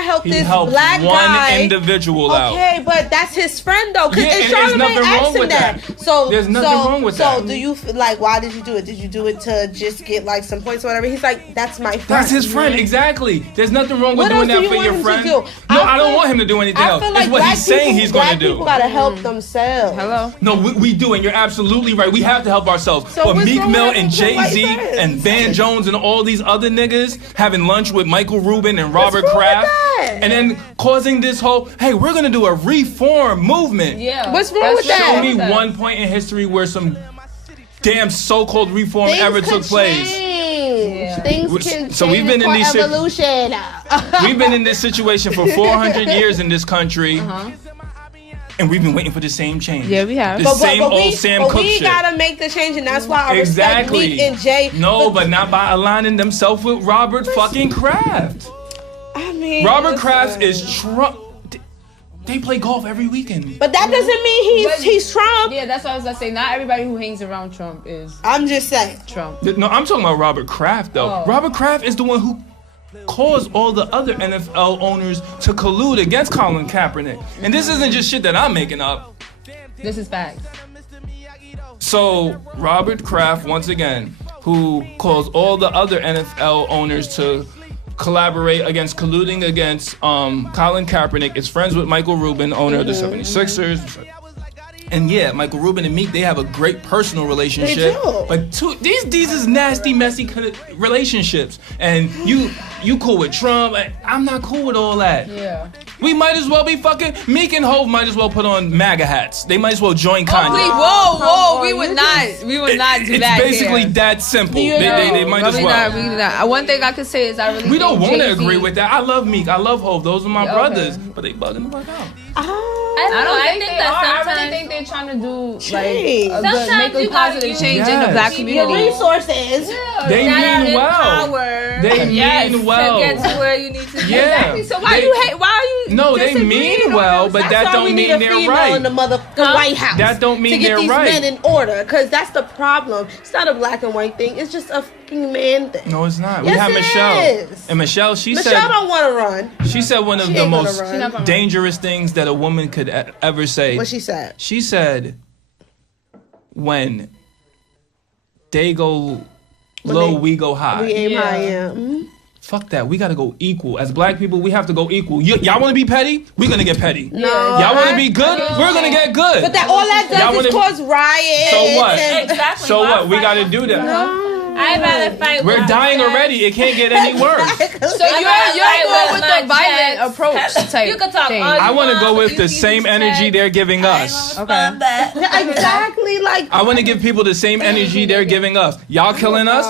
help this black guy? One individual out. Okay, but that's his friend though. Yeah, and there's nothing wrong with that. So there's nothing wrong with that. So do you like? Why did you do it? Did you do it to just get like some points or whatever? He's like, that's my friend. That's his friend, exactly. There's nothing wrong with doing that for your friend. No, I don't want him to do anything else. It's what he's saying he's going to do. People gotta help themselves. Hello. No, we do, and you're absolutely right. We have to help ourselves. But Meek Mill and Jay-Z and Van Jones and all these other niggas having lunch with Michael Rubin and Robert Kraft, and then causing this whole, hey, we're gonna do a reform movement. Yeah. What's wrong with that? Show me one point in history where some damn so-called reform ever took place. Yeah. Things can change. So we've been in these evolution. We've been in this situation for 400 years in this country. And we've been waiting for the same change. Yeah, we have. The same old Sam Cooke shit. We gotta make the change, and that's why I respect Meek and Jay. No, but not by aligning themselves with Robert fucking Kraft. I mean, Robert Kraft is Trump. They play golf every weekend. But that doesn't mean he's Trump. Yeah, that's what I was gonna say. Not everybody who hangs around Trump is. I'm just saying Trump. No, I'm talking about Robert Kraft though. Oh. Robert Kraft is the one who caused all the other NFL owners to collude against Colin Kaepernick. And this isn't just shit that I'm making up. This is facts. So Robert Kraft, once again, who caused all the other NFL owners to collaborate against, colluding against Colin Kaepernick, is friends with Michael Rubin, owner of the 76ers. And yeah, Michael Rubin and Meek, they have a great personal relationship. They do. But these is nasty, messy relationships. And you cool with Trump. I'm not cool with all that. Yeah. We might as well be fucking, Meek and Hov might as well put on MAGA hats. They might as well join Kanye. Whoa, we would not do that. It's basically that simple. They might as well. One thing I could say is I really we don't want to Jay-Z, agree with that. I love Meek. I love Hov. Those are my brothers. But they bugging the fuck out. I think I really think they're trying to do like make a positive change in the black community. Your resources. They mean well. They mean well. To get to where you need to be. Yeah. Exactly. So why are you? No, they mean well, but that don't mean they're right. In the White House. That don't mean they're right. To get these men in order, because that's the problem. It's not a black and white thing. It's just a fucking man thing. No, it's not. Yes, we have Michelle. is. And Michelle Michelle don't want to run. She said one of the most dangerous things that a woman could ever say. What she said? She said, when they go low, we go high. We aim high, yeah. Mm-hmm. Fuck that. We gotta go equal. As black people, we have to go equal. Y'all want to be petty? We're gonna get petty. No. Y'all want to be good? We're gonna get good. But all that does is cause riots. So what? Exactly. So what? We gotta do that. No. I'd rather fight. We're dying already. It can't get any worse. So you're going with the violent approach type. You can talk. thing. I want to go with the same energy they're giving us. Okay. Exactly. Like I want to give people the same energy they're giving us. Y'all killing us?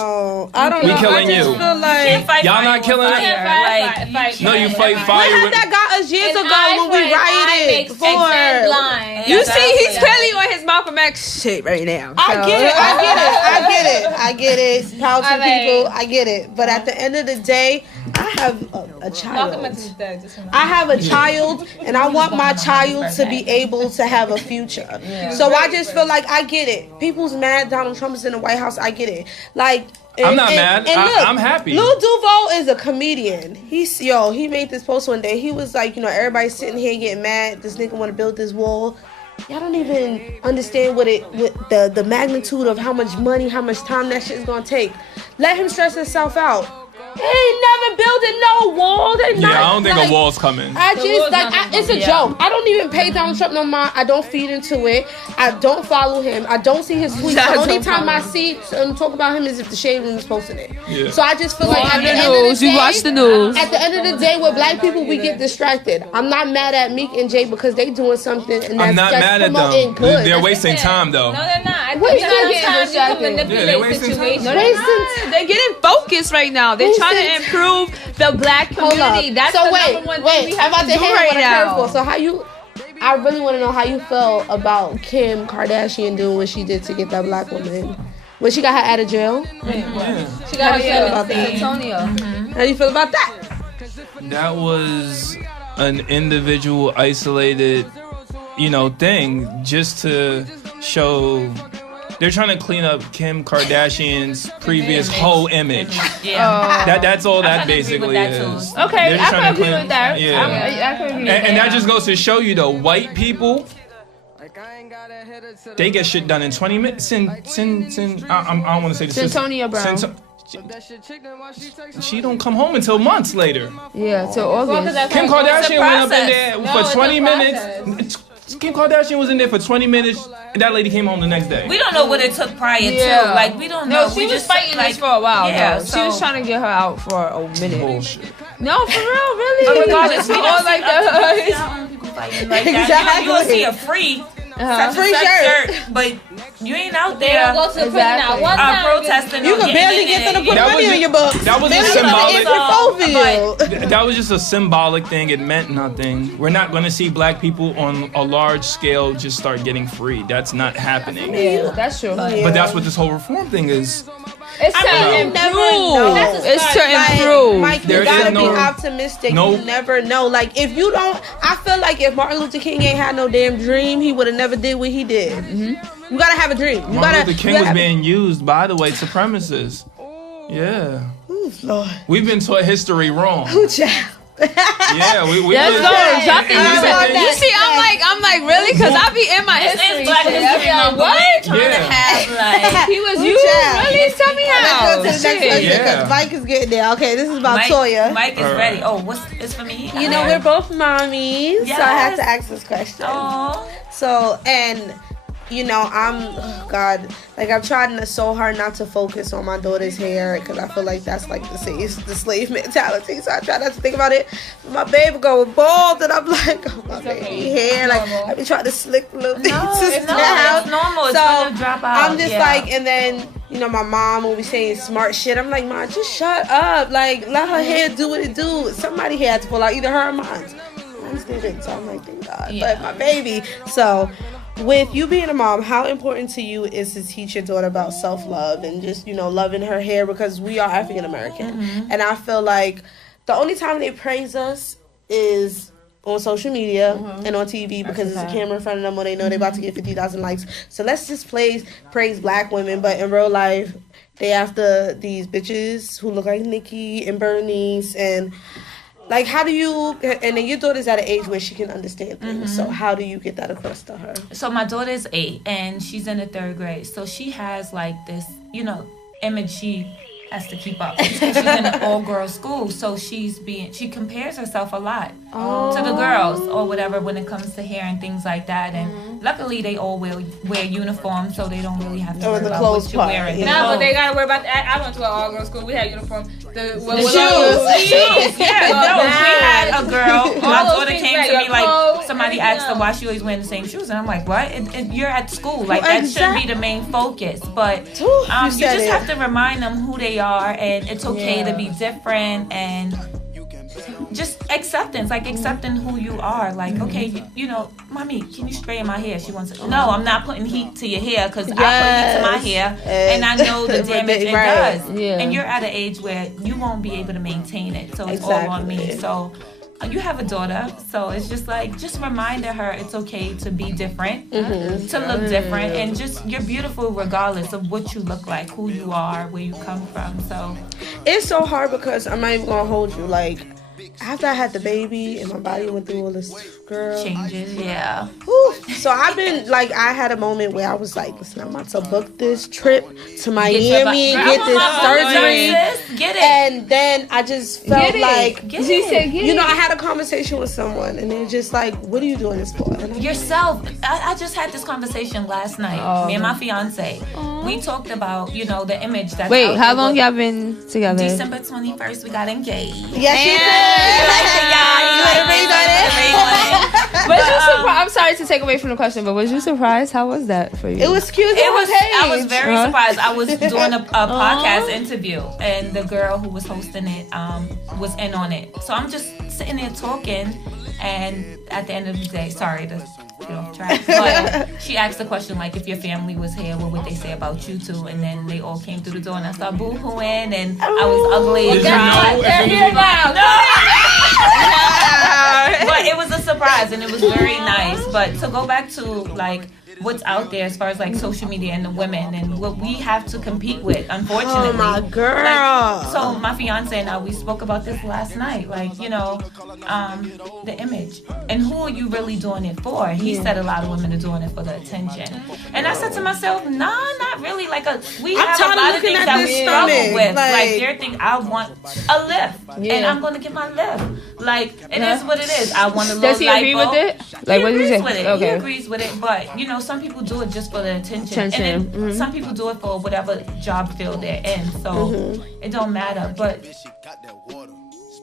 I don't know. We killing I just you. feel like Y'all not killing us? No, you fight what fire had with. that got us years ago when we rioted before? You see, he's clearly on his Malcolm X shit right now. I get it. Proud to people, I get it. But at the end of the day, I have a child. I have a child, and I want my child to be able to have a future. So I just feel like I get it. People's mad Donald Trump is in the White House. I get it. Like. I'm not mad. I'm happy. Lil Duval is a comedian. He made this post one day. He was like, everybody's sitting here getting mad. This nigga want to build this wall. Y'all don't even understand what the magnitude of how much money, how much time that shit is gonna take. Let him stress himself out. They ain't never building no wall. I don't think a wall's coming. It's a joke. I don't even pay Donald Trump no mind. I don't feed into it. I don't follow him. I don't see his tweets. The only time I see talk about him is if the Shade Room is posting it. Yeah. So I just feel like at the end of the day, you watch the news. At the end of the day, with black people, we get distracted. I'm not mad at Meek and Jay because they doing something. And I'm not mad at them. Good. They're wasting time though. No, they're not. They're wasting time. They're getting focused right now. They're trying to improve the black community. That's the number one thing we have to do right now. So I really want to know how you felt about Kim Kardashian doing what she did to get that black woman. When she got her out of jail? Yeah. She got her about that? Antonio. How do you feel about that? That was an individual, isolated, thing just to show. They're trying to clean up Kim Kardashian's previous whole image. Yeah. That's all that basically is. Okay, I can agree with that. Yeah. I can agree with that. And that just goes to show you, though, white people, they get shit done in 20 minutes. I don't want to say this. Antonio Brown. She don't come home until months later. Yeah, till August. Kim Kardashian went up in there for 20 minutes. Kim Kardashian was in there for 20 minutes, and that lady came home the next day. We don't know what it took prior to. Like, we don't know. No, she was fighting this for a while, though. So she was trying to get her out for a minute. Bullshit. No, for real, really. But regardless, we all don't like that. that. People fighting like that. You'll see a free shirt, but you ain't out They there. don't go to the prison now. One time protesting. You can barely get them to put money in your book. That was a symbolic. That was just a symbolic thing. It meant nothing. We're not going to see black people on a large scale just start getting free. That's not happening. Yeah, that's true. But that's what this whole reform thing is. It's to improve. It's to improve. Mike, you gotta be optimistic. You never know. Like, if you don't, I feel like if Martin Luther King ain't had no damn dream, he would have never did what he did. You gotta have a dream. Martin Luther King was being used by the white supremacists. Yeah. Ooh, Lord. We've been taught history wrong. Yeah, we You see, I'm like, really? Because I be in my history. Black history. What? Yeah. He was used? Really? Tell me how. Let's go to the next question because Mike is getting there. Okay, this is about Toya. Mike is ready. Oh, it's for me? We're both mommies, so I have to ask this question. Aww. So, and I'm trying so hard not to focus on my daughter's hair because I feel like that's like the slave mentality. So I try not to think about it. My baby going bald, and I'm like, oh, my baby hair. Like, I be trying to slick the little pieces down. It's normal. It's so gonna drop out. I'm just like, and then my mom will be saying smart shit. I'm like, Mom, just shut up. Like, let her hair do what it do. Somebody had to pull out, either her or mine. Mine didn't, so I'm like, thank God. Yeah. But my baby, so. With you being a mom, how important to you is to teach your daughter about self-love and just, loving her hair because we are African American. And I feel like the only time they praise us is on social media and on TV because there's a camera in front of them when they know they're about to get 50,000 likes. So let's just praise black women, but in real life, they after these bitches who look like Nicki and Bernice and... Like, how do you, and then your daughter's at an age where she can understand things, so how do you get that across to her? So my daughter's 8, and she's in the 3rd grade, so she has, like, this, image she has to keep up. She's in an all-girls school, so she compares herself a lot to the girls or whatever when it comes to hair and things like that. And luckily, they all wear uniforms, so they don't really have to worry about what you're wearing. No, but they gotta worry about that. I went to an all-girls school. We had uniforms. The shoes. Yeah, no, we had a girl. My daughter came to me like somebody asked her why she always wearing the same shoes, and I'm like, what? You're at school, like that should be the main focus. But you just have to remind them who they are, and it's okay to be different, and just acceptance, like accepting who you are. Like, okay, you know, mommy, can you straighten my hair? She wants to. No, I'm not putting heat to your hair because I put heat to my hair, and I know the damage it does. Yeah. And you're at an age where you won't be able to maintain it, so it's all on me. So. You have a daughter, so it's just like, just reminding her it's okay to be different, to look different, and just you're beautiful regardless of what you look like, who you are, where you come from. So it's so hard because I'm not even gonna hold you. Like after I had the baby and my body went through all this changes, yeah. Whew. So I've been like, I had a moment where I was like, listen, I'm about to book this trip to Miami and get this surgery. Get it. And then I just felt like, you know, I had a conversation with someone and they're just like, what are you doing this for? And yourself. I just had this conversation last night. Me and my fiance. We talked about, you know, the image that. Wait, how long y'all been together? December 21st, we got engaged. Yes, you did. Was you surprised? I'm sorry to take away from the question, but was you surprised? How was that for you? It was cute. I was very surprised. I was doing a podcast interview, and the girl who was hosting it was in on it. So I'm just sitting there talking, and at the end of the day, sorry to get off track, but she asked the question like, if your family was here, what would they say about you two? And then they all came through the door, and I started boo-hooing, and I was ugly. Did you know? But it was a surprise, and it was very nice. But to go back to like what's out there as far as like social media and the women and what we have to compete with, unfortunately. Oh my girl. Like, so my fiance and I, we spoke about this last night. Like, you know, the image and who are you really doing it for? He said a lot of women are doing it for the attention, and I said to myself, nah, not really. Like we have a lot of things that we struggle with. Like their thing, I want a lift, and I'm gonna get my lift. Like it is what it is. I want a little. Does he agree with it? Like what agrees you say? with it. Okay. He agrees with it, but you know, some people do it just for the attention. And then some people do it for whatever job field they're in. So it don't matter. But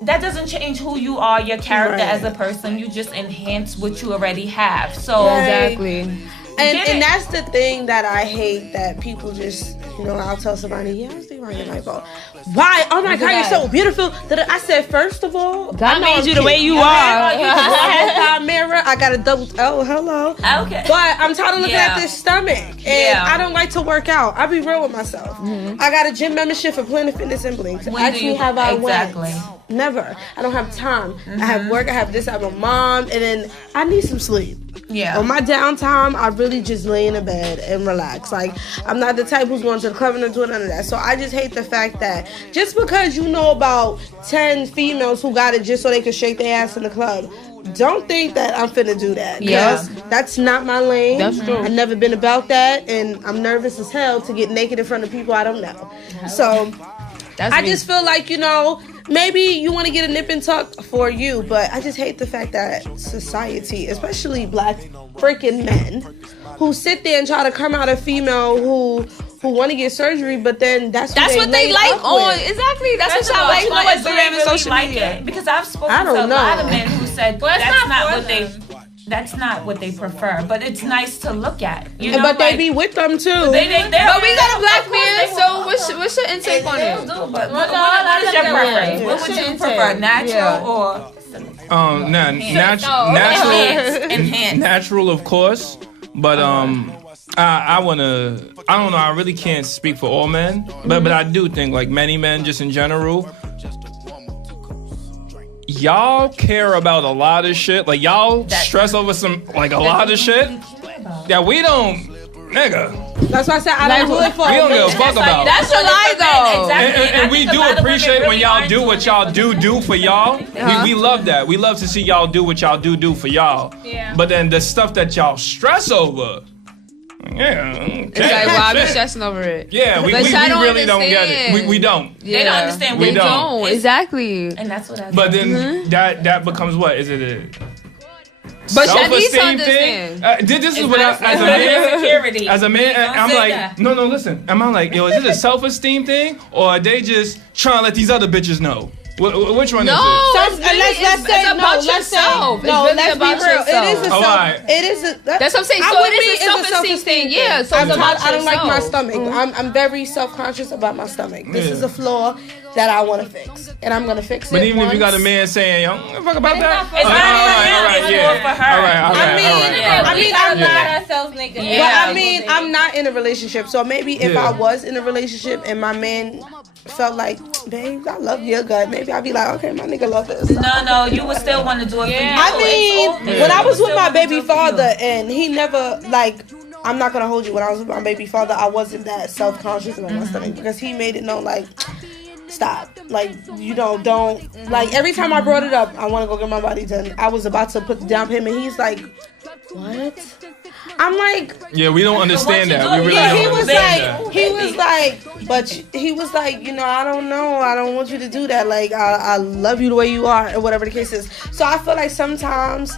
that doesn't change who you are, your character as a person. You just enhance what you already have. So exactly. And that's the thing that I hate, that people just, you know, I'll tell somebody, I was thinking about your light bulb. Why? Oh my God, you're so beautiful. I said, first of all, God made you the way you are. I mirror. I got a double. Oh, hello. Okay. But I'm tired of looking at this stomach, and I don't like to work out. I'll be real with myself. I got a gym membership for Planet Fitness and Blinks. Actually, have I went? Never. I don't have time. I have work. I have this. I have a mom, and then I need some sleep. Yeah. On my downtime, I really just lay in a bed and relax. Like, I'm not the type who's going to the club and doing none of that. So I just hate the fact that just because you know about 10 females who got it just so they can shake their ass in the club, don't think that I'm finna do that. Yeah. That's not my lane. That's true. I've never been about that, and I'm nervous as hell to get naked in front of people I don't know. So I just feel like, you know, maybe you want to get a nip and tuck for you, but I just hate the fact that society, especially black freaking men, who sit there and try to come out a female who want to get surgery, but then that's what they like on. Exactly. That's what y'all like on Instagram and social media. Because I've spoken to a lot of men who said that's not what they prefer, but it's nice to look at. You know, but they be with them too. But we got a black man, so what's your intake on it? But what is your preference? What would you prefer, natural or? Natural, of course. But I don't know. I really can't speak for all men, but I do think like many men, just in general, y'all care about a lot of shit. Like y'all stress over a lot of shit that we don't, nigga. That's why I said I don't do it for. We don't give a fuck about. That's a lie though. Exactly. And we do appreciate when y'all do what y'all do for y'all. We love that. We love to see y'all do what y'all do for y'all. Yeah. But then the stuff that y'all stress over, Yeah. It's like, why are we stressing over it? Yeah, we really don't get it. We don't. Yeah. They don't understand. We don't. Exactly. And that's what I. But then that becomes what? Is it a but I need to understand. understand. This is what I, as a man, I'm like, that. no, listen. I'm like, yo, is it a self-esteem thing, or are they just trying to let these other bitches know? Which one is it? Let's say let's be real. It is a self. It is a. That's what I'm saying. So it is a self-esteem thing. Yeah. So I don't like my stomach. I'm very self-conscious about my stomach. This is a flaw that I want to fix, and I'm gonna fix it. But even if you got a man saying, "Yo, fuck about that," It's all right, ourselves naked. But I'm not in a relationship, so maybe if I was in a relationship and my man felt like, babe, I love your gut, maybe I'd be like, okay, my nigga love this. No, you would still want to do it for you. I mean, when I was with my baby father, and he never, like, I'm not gonna hold you, when I was with my baby father, I wasn't that self-conscious about my stomach, because he made it known, like, stop. Like, you know, don't. Like, every time I brought it up, I want to go get my body done. I was about to put the down payment. He's like, what? I'm like, yeah, we don't understand that. We really yeah, don't understand that. He was like, you know, I don't know. I don't want you to do that. Like, I love you the way you are, or whatever the case is. So I feel like sometimes,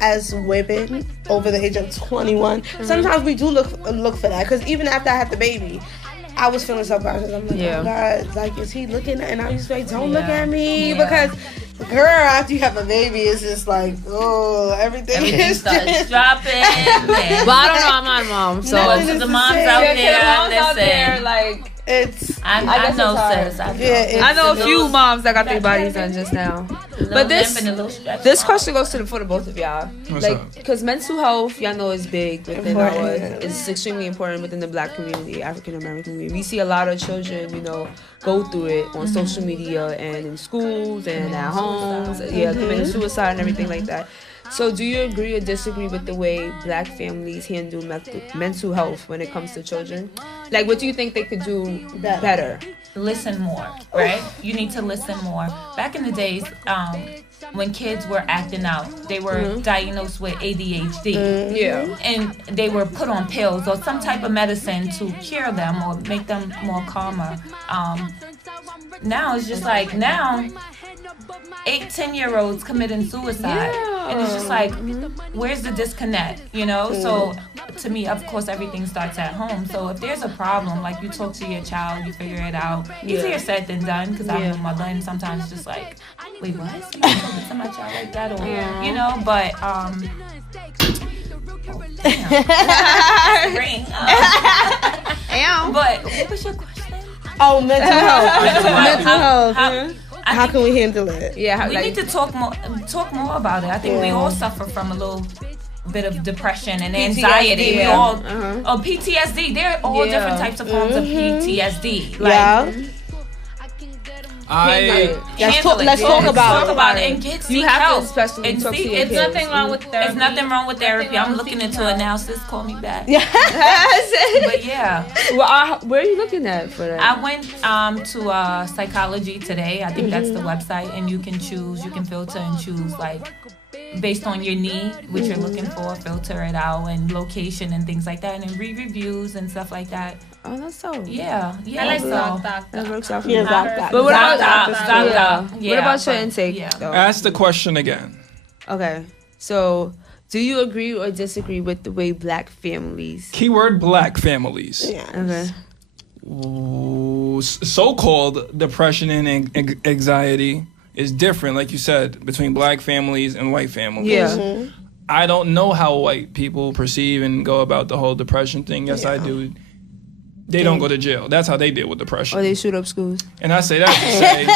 as women over the age of 21, sometimes we do look for that. Because even after I had the baby, I was feeling self-conscious. I'm like, oh God, like, is he looking? And I used to like, don't look at me, because, girl, after you have a baby, it's just like, oh, everything is starts dropping. But I don't know. I'm not a mom, so to the moms out there, like, it's. I know, sis. I know a few moms that got their bodies done just now. But this question goes for the both of y'all. What's like, because mental health, y'all know, is big within it's extremely important within the Black community, African American community. We see a lot of children, you know, go through it on social media and in schools and at homes, committing suicide and everything like that. So do you agree or disagree with the way Black families handle mental health when it comes to children? Like, what do you think they could do better? Listen more, right? You need to listen more. Back in the days, when kids were acting out, they were diagnosed with ADHD. And they were put on pills or some type of medicine to cure them or make them more calmer. Now it's just like, 8-10-year-olds committing suicide, and it's just like, where's the disconnect, you know? So to me, of course, everything starts at home. So if there's a problem, like, you talk to your child, you figure it out. Easier said than done, because I'm with my mother, and sometimes it's just like, wait, what? To my child like that, or you know? But but what was your question? Oh, mental health. How can we handle it? Yeah, we need to talk more about it. I think we all suffer from a little bit of depression and anxiety. We all PTSD. There are all different types of forms of PTSD. Like, let's talk about it and seek help. It's nothing wrong with therapy. There's nothing wrong with therapy. I'm looking into it now. Sis, call me back. But well, where are you looking at for that? I went to Psychology Today. I think that's the website, and you can filter and choose, like, based on your need, what you're looking for, filter it out, and location and things like that, and then read reviews and stuff like that. Oh, that's so. Yeah. I like Doc. That works out for me. But what about what about your intake? Ask the question again. Okay. So, do you agree or disagree with the way Black families? Keyword Black families. Okay. So-called depression and anxiety is different, like you said, between Black families and white families. Yeah. I don't know how white people perceive and go about the whole depression thing. Yes, I do. They don't go to jail. That's how they deal with depression. Or they shoot up schools. And I say that to say,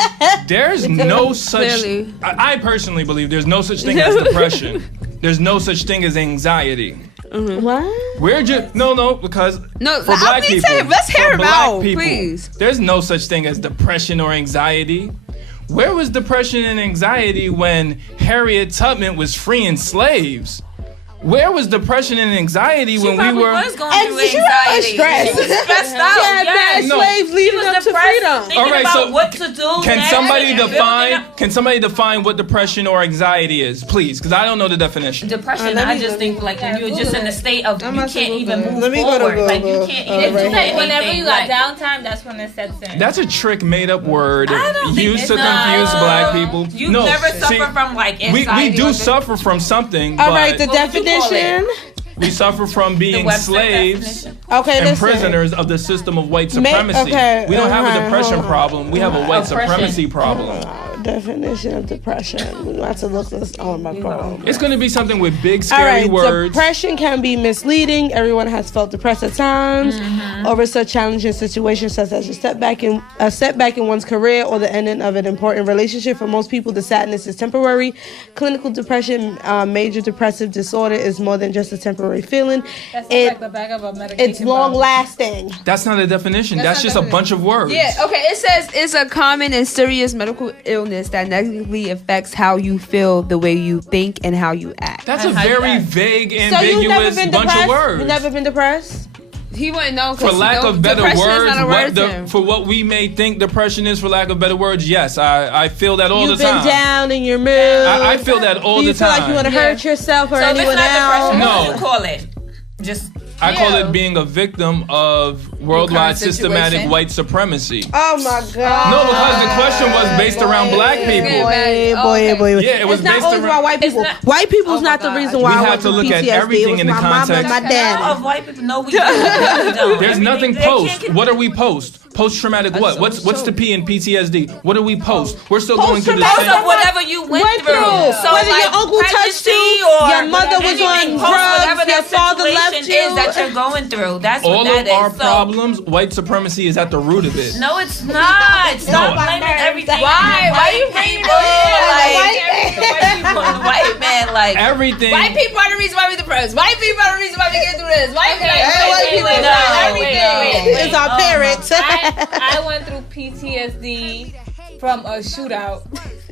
there's no such... I personally believe there's no such thing as depression. There's no such thing as anxiety. What? We're just... No, because for Black people... Let's hear it out, people, please. There's no such thing as depression or anxiety. Where was depression and anxiety when Harriet Tubman was freeing slaves? Where was depression and anxiety when we were? Was going through anxiety. Stress. She was stressed out. She had bad slaves leading up to freedom. All right, so what to do? Can somebody define what depression or anxiety is, please? Because I don't know the definition. Depression, I just think like when you're just in a state of you can't even move forward. Like you can't even do anything. Whenever you got downtime, that's when it sets in. That's a trick made up word used to confuse black people. You never suffer from like anxiety. We do suffer from something. All right, the definition. We suffer from being slaves and prisoners of the system of white supremacy. We don't have a depression problem. We have a white supremacy problem. Definition of depression. We have to look this on my phone. It's going to be something with big, scary words. Depression can be misleading. Everyone has felt depressed at times over such challenging situations, such as a setback in one's career or the ending of an important relationship. For most people, the sadness is temporary. Clinical depression, major depressive disorder, is more than just a temporary feeling. That's like the back of a medication. It's long lasting. That's not a definition. That's just a bunch of words. Yeah. Okay. It says it's a common and serious medical illness that negatively affects how you feel, the way you think, and how you act. That's a very vague, ambiguous bunch of words. You've never been depressed? He wouldn't know. For lack of better words, for what we may think depression is, for lack of better words, yes, I feel that all the time. You've been down in your mood. I feel that all the time. Do you feel like you want to hurt yourself or anyone else? What do you call it? I call it being a victim of worldwide systematic white supremacy. Oh my God. No, because the question was based around black people. Boy. Yeah, it was based around white people. White people's not the reason why we have to look at everything in the context. My dad. Of white people, no, we don't. There's nothing post. What are we post? Post-traumatic what? What's the P in PTSD? What do we post? We're still going through the same. Post of whatever you went through. So whether your uncle touched you, your mother was on drugs, your father left you. That you're going through. That's all what that of our is. problems. White supremacy is at the root of it. No, it's not. Stop blaming everything. Why you blaming white man? Like everything. White people are the reason why we depressed. White people are the reason why we get through this. White people everything. It's our parents. I went through PTSD from a shootout.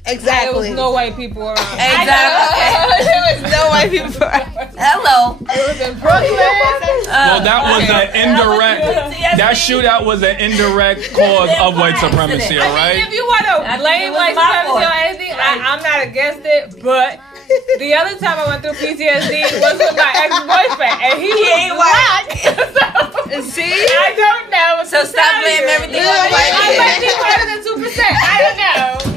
Exactly. There was no white people around. Exactly. There was no white people around. Hello. It was in Brooklyn. Well, that was an indirect. That shootout was an indirect cause of white supremacy. All right. If you want to blame white supremacy or anything, I'm not against it, but. The other time I went through PTSD was with my ex-boyfriend, and he ain't black. So, see? I don't know. So stop blaming everything on white people. I might be better than 2%. I don't know.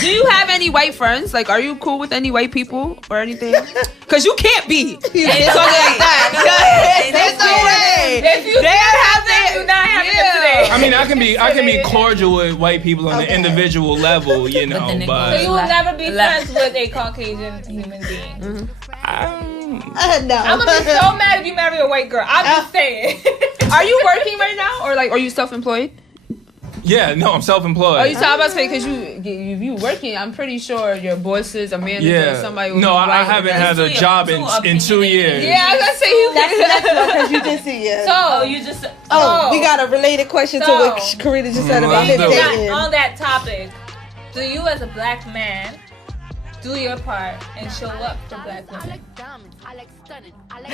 Do you have any white friends? Like, are you cool with any white people or anything? Because you can't be. Talking like that. There's no way. If you have them, you're not having them today. I mean, I can be cordial with white people on the individual level, you know, but so you will never be friends with a Caucasian human being. No. I'm gonna be so mad if you marry a white girl. I'm just saying. Are you working right now, or like, are you self-employed? Yeah, no, I'm self-employed. Are you talking about because you working? I'm pretty sure your boss is a manager or somebody. No, I haven't had a job in 2 years. Yeah, I was gonna say you. That's the next one because you did see it. So you just. We got a related question to what Karina just said about him dating. On that topic, do you as a black man do your part and show up for black women?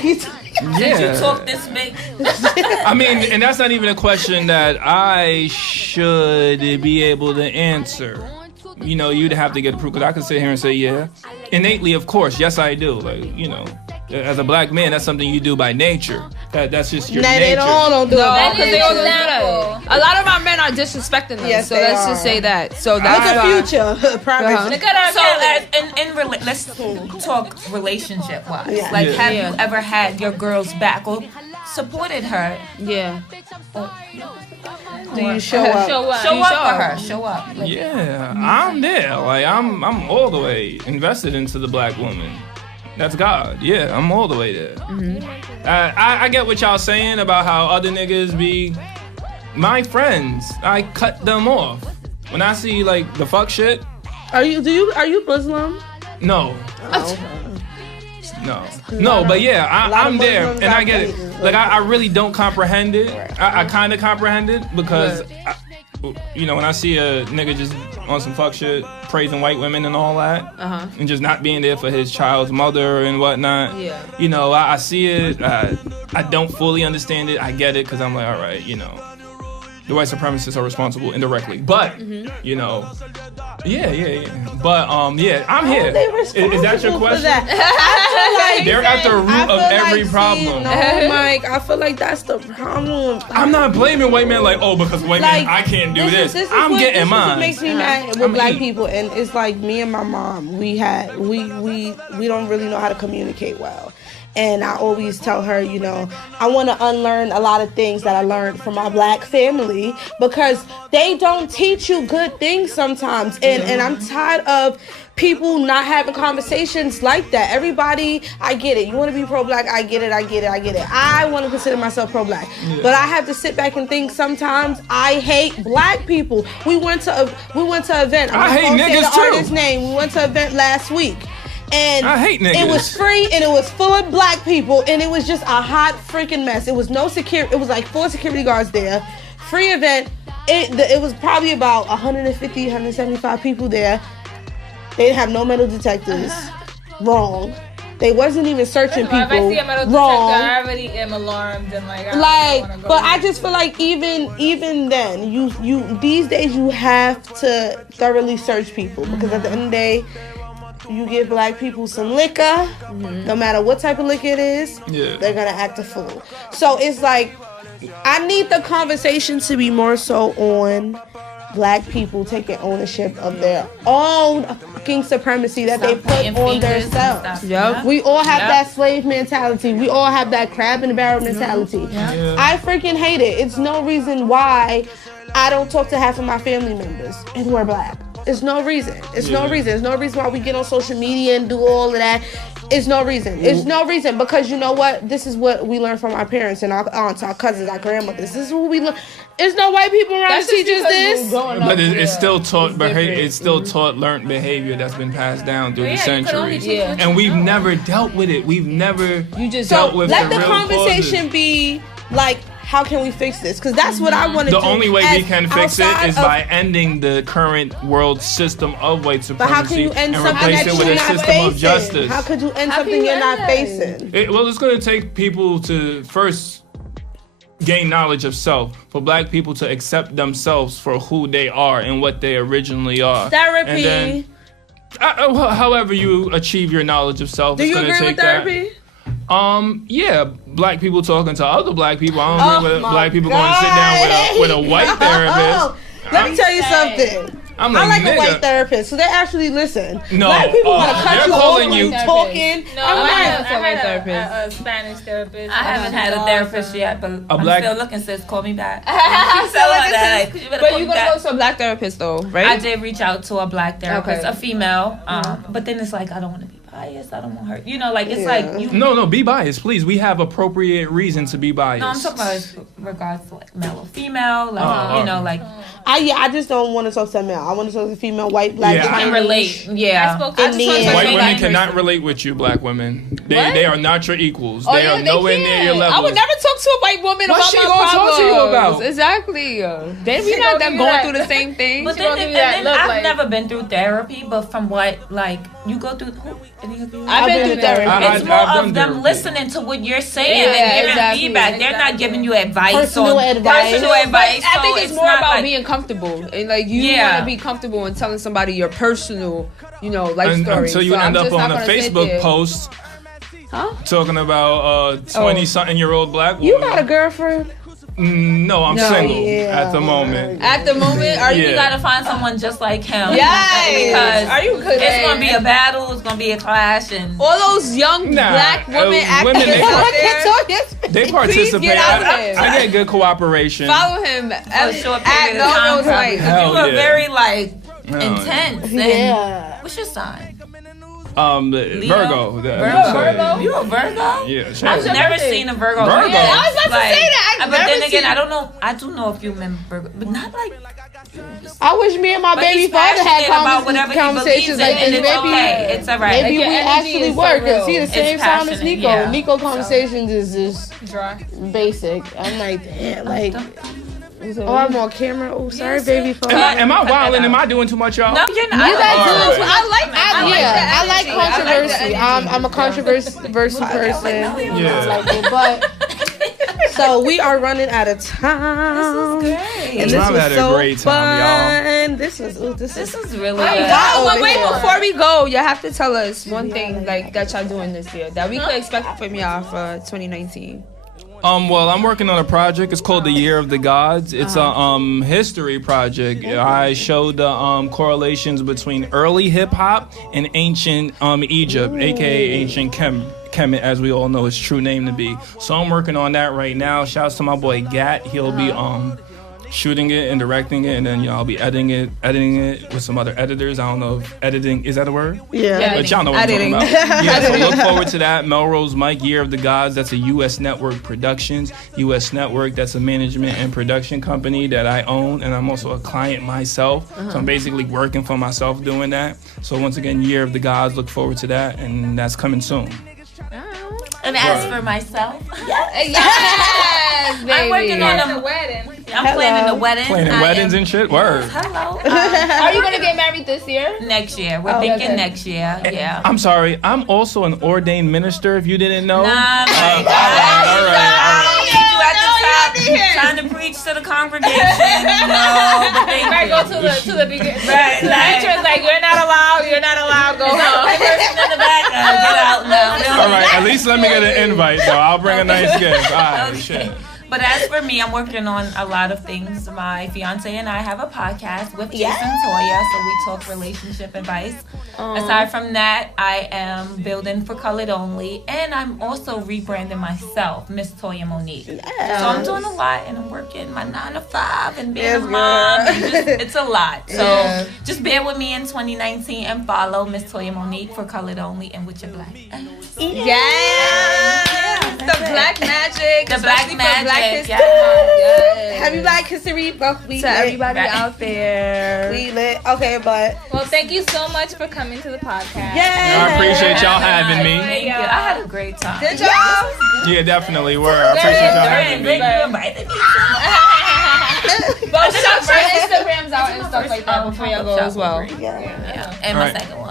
Did you talk this big? I mean, and that's not even a question that I should be able to answer. You know, you'd have to get approved, because I could sit here and say, yeah. Innately, of course, yes, I do. Like, you know, as a black man, that's something you do by nature. That's just your nature. They all don't do it. Because they all do that. A lot of our men are disrespecting them. Yes, so let's just say that. So that's the future. Look at our let's talk relationship wise. Yeah. Like, have you ever had your girl's back or supported her? Yeah. Do you show up? Show up for her. Show up. Yeah, I'm there. Like, I'm all the way invested into the black woman. That's God. Yeah, I'm all the way there. Mm-hmm. I get what y'all saying about how other niggas be my friends. I cut them off when I see like the fuck shit. Are you Muslim? No. No, but yeah, I'm there, and I get it. Like, I really don't comprehend it. I kind of comprehend it because you know, when I see a nigga just on some fuck shit, praising white women and all that, and just not being there for his child's mother and whatnot, you know, I see it. I don't fully understand it. I get it because I'm like, all right, you know, the white supremacists are responsible indirectly, but you know, yeah. But I'm here. Is that your question? Like they're at the root of every problem. No, Mike, I feel like that's the problem. I'm not blaming white men because white men I can't do this. I'm getting mine. What makes me mad with black people, and it's like me and my mom. We don't really know how to communicate well. And I always tell her, you know, I want to unlearn a lot of things that I learned from my black family because they don't teach you good things sometimes. And I'm tired of people not having conversations like that. Everybody, I get it. You want to be pro-black? I get it. I want to consider myself pro-black. But I have to sit back and think sometimes I hate black people. We went to an event. I hate niggas the artist's name. We went to an event last week. And I hate niggas. It was free and it was full of black people and it was just a hot freaking mess. It was no security. It was like 4 security guards there. Free event. It was probably about 150, 175 people there. They didn't have no metal detectors. Wrong. They wasn't even searching people. If I see a metal detector, I already am alarmed and but I just feel like even then, you these days you have to thoroughly search people because at the end of the day, you give black people some liquor, no matter what type of liquor it is, they're gonna act a fool. So it's like, I need the conversation to be more so on black people taking ownership of their own fucking supremacy that they put on themselves. We all have that slave mentality. We all have that crab in the barrel mentality. I freaking hate it. It's no reason why I don't talk to half of my family members and who are black. It's no reason. It's no reason. There's no reason why we get on social media and do all of that. It's no reason. It's no reason because you know what? This is what we learn from our parents and our aunts, our cousins, our grandmothers. This is what we learn. There's no white people around to teach us this. But it's still taught behavior. It's still taught learned behavior that's been passed down through the centuries. And we've never dealt with it. We've never dealt with let the the real conversation causes. Be like, how can we fix this? Because that's what I want to do. The only way we can fix it is by ending the current world system of white supremacy but how can you end and something replace that it with you're a not system facing? of justice. How could you end something you're not facing? Well, it's going to take people to first gain knowledge of self, for black people to accept themselves for who they are and what they originally are. Therapy. And then, however you achieve your knowledge of self, do it's you going to agree take with therapy? that. Yeah, black people talking to other black people. I don't agree with black people going to sit down with a white therapist. Let me tell you something. I like a white therapist, so they actually listen. No, black people want to cut you off when you talking. No, I had a Spanish therapist. I haven't had a therapist yet, but I'm still looking. Sis, call me back. But you gonna go to a black therapist though, right? I did reach out to a black therapist, a female. But then it's like I don't want to be biased. I don't want her. You know, like it's like you. No, be biased, please. We have appropriate reason to be biased. No, I'm talking about regards to like male or female, like you know, like. I just don't want to talk to a male. I want to talk to a female, white, black. Yeah, I can relate. Yeah, white women cannot relate with you, black women. They are not your equals. They are nowhere near your level. I would never talk to a white woman about my problems. Talk to you about? Exactly. Then we not them going through the same thing. But then I've never been through therapy, but from what like you go through. I've been through therapy. It's more of them listening to what you're saying and giving feedback. They're not giving you advice. Personal advice. I think it's more about being comfortable and like you want to be comfortable in telling somebody your personal, life story. Until you end up on a Facebook post talking about 20-something-year-old black woman. You got a girlfriend? No, I'm single at the moment. At the moment, you gotta find someone just like him. Yes. Because it's gonna be a battle. It's gonna be a clash, and all those young black women activists out there. They participate. I get good cooperation. Follow him for a short period of time. You were very intense. Yeah. What's your sign? Virgo. Virgo? You a Virgo? Yeah. I've never seen a Virgo. Virgo. Yeah, I was about to say that. But then again, I don't know. I do know a few men Virgo, but not like. I wish me and my baby father had conversations like this. Maybe it's alright. Maybe we actually work and see the same sound as Nico. Yeah. Nico conversations is just dry, basic. I'm like, damn, like. Oh, I'm on camera. Oh, sorry, baby. Am I wilding? Am I doing too much, y'all? No, you're not. You guys doing too. I like controversy. I'm a controversial person. Yeah. But so we are running out of time. This is great. And this I've was had a so great time, fun. This is really good. Wait, before we go, you have to tell us one thing like that y'all doing this year that we could expect from y'all for 2019. Well, I'm working on a project. It's called The Year of the Gods. It's a history project. I showed the correlations between early hip hop and ancient Egypt, aka ancient Kemet, as we all know its true name to be. So I'm working on that right now. Shouts to my boy Gat. He'll be shooting it and directing it, and then I'll be editing it with some other editors. I don't know if editing is that a word? Yeah. But y'all know what I'm talking about. Yeah, so look forward to that. Melrose Mike, Year of the Gods. That's a U.S. Network Productions. U.S. Network, that's a management and production company that I own, and I'm also a client myself. So I'm basically working for myself doing that. So once again, Year of the Gods, look forward to that, and that's coming soon. And as for myself, Yes, baby. I'm working on The wedding. I'm planning a wedding. Planning weddings and shit? Word. Hello. Are you gonna get married this year? Next year. We're thinking next year. Yeah. I'm sorry. I'm also an ordained minister, if you didn't know. Nah, all right. Trying to preach to the congregation, but they Right, go to the beginning. Right, The entrance, like, you're not allowed, go home. person in the back, get out now. All right, at least let me get an invite, though. I'll bring a nice gift. All right, shit. But as for me, I'm working on a lot of things. My fiance and I have a podcast with Jason Toya, so we talk relationship advice. Aside from that, I am building for Colored Only, and I'm also rebranding myself, Miss Toya Monique. Yes. So I'm doing a lot, and I'm working my 9 to 5 and being a mom. It's a lot. So just bear with me in 2019 and follow Miss Toya Monique for Colored Only and with your black. Yes. The black magic. The black magic. Yes. Happy Black History Month. To everybody out there. We lit. Okay, but Well, thank you so much for coming to the podcast. I appreciate y'all having me. Thank you. I had a great time. Did y'all? Yeah, definitely. I appreciate y'all having me. But shout your Instagrams out and stuff like that before y'all go as well. Yeah. And my second one.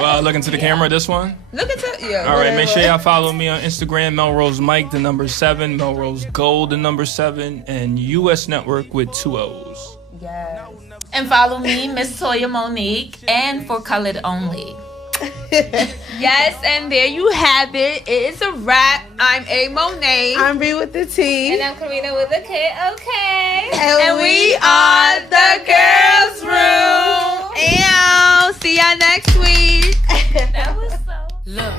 Well, look into the camera, this one. Look at that. All right, make sure y'all follow me on Instagram, Melrose Mike, the number 7, Melrose Gold, the number 7, and US Network with 2 O's. Yes. And follow me, Miss Toya Monique, and for Colored Only. Yes, and there you have it. It is a wrap. I'm A. Monet. I'm B with the T. And I'm Karina with a K. Okay. And we are the Girlsss Room. And see y'all next week. That was so. Look,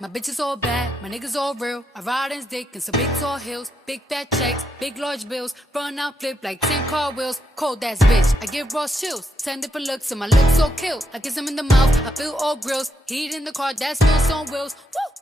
my bitch is all bad, my niggas all real. I ride in dick in some big tall hills, big fat checks, big large bills. Run out, flip like 10 car wheels. Cold ass bitch, I give raw chills. 10 different looks and my lips so kill. I kiss him in the mouth, I feel all grills. Heat in the car, that smells on wheels. Woo!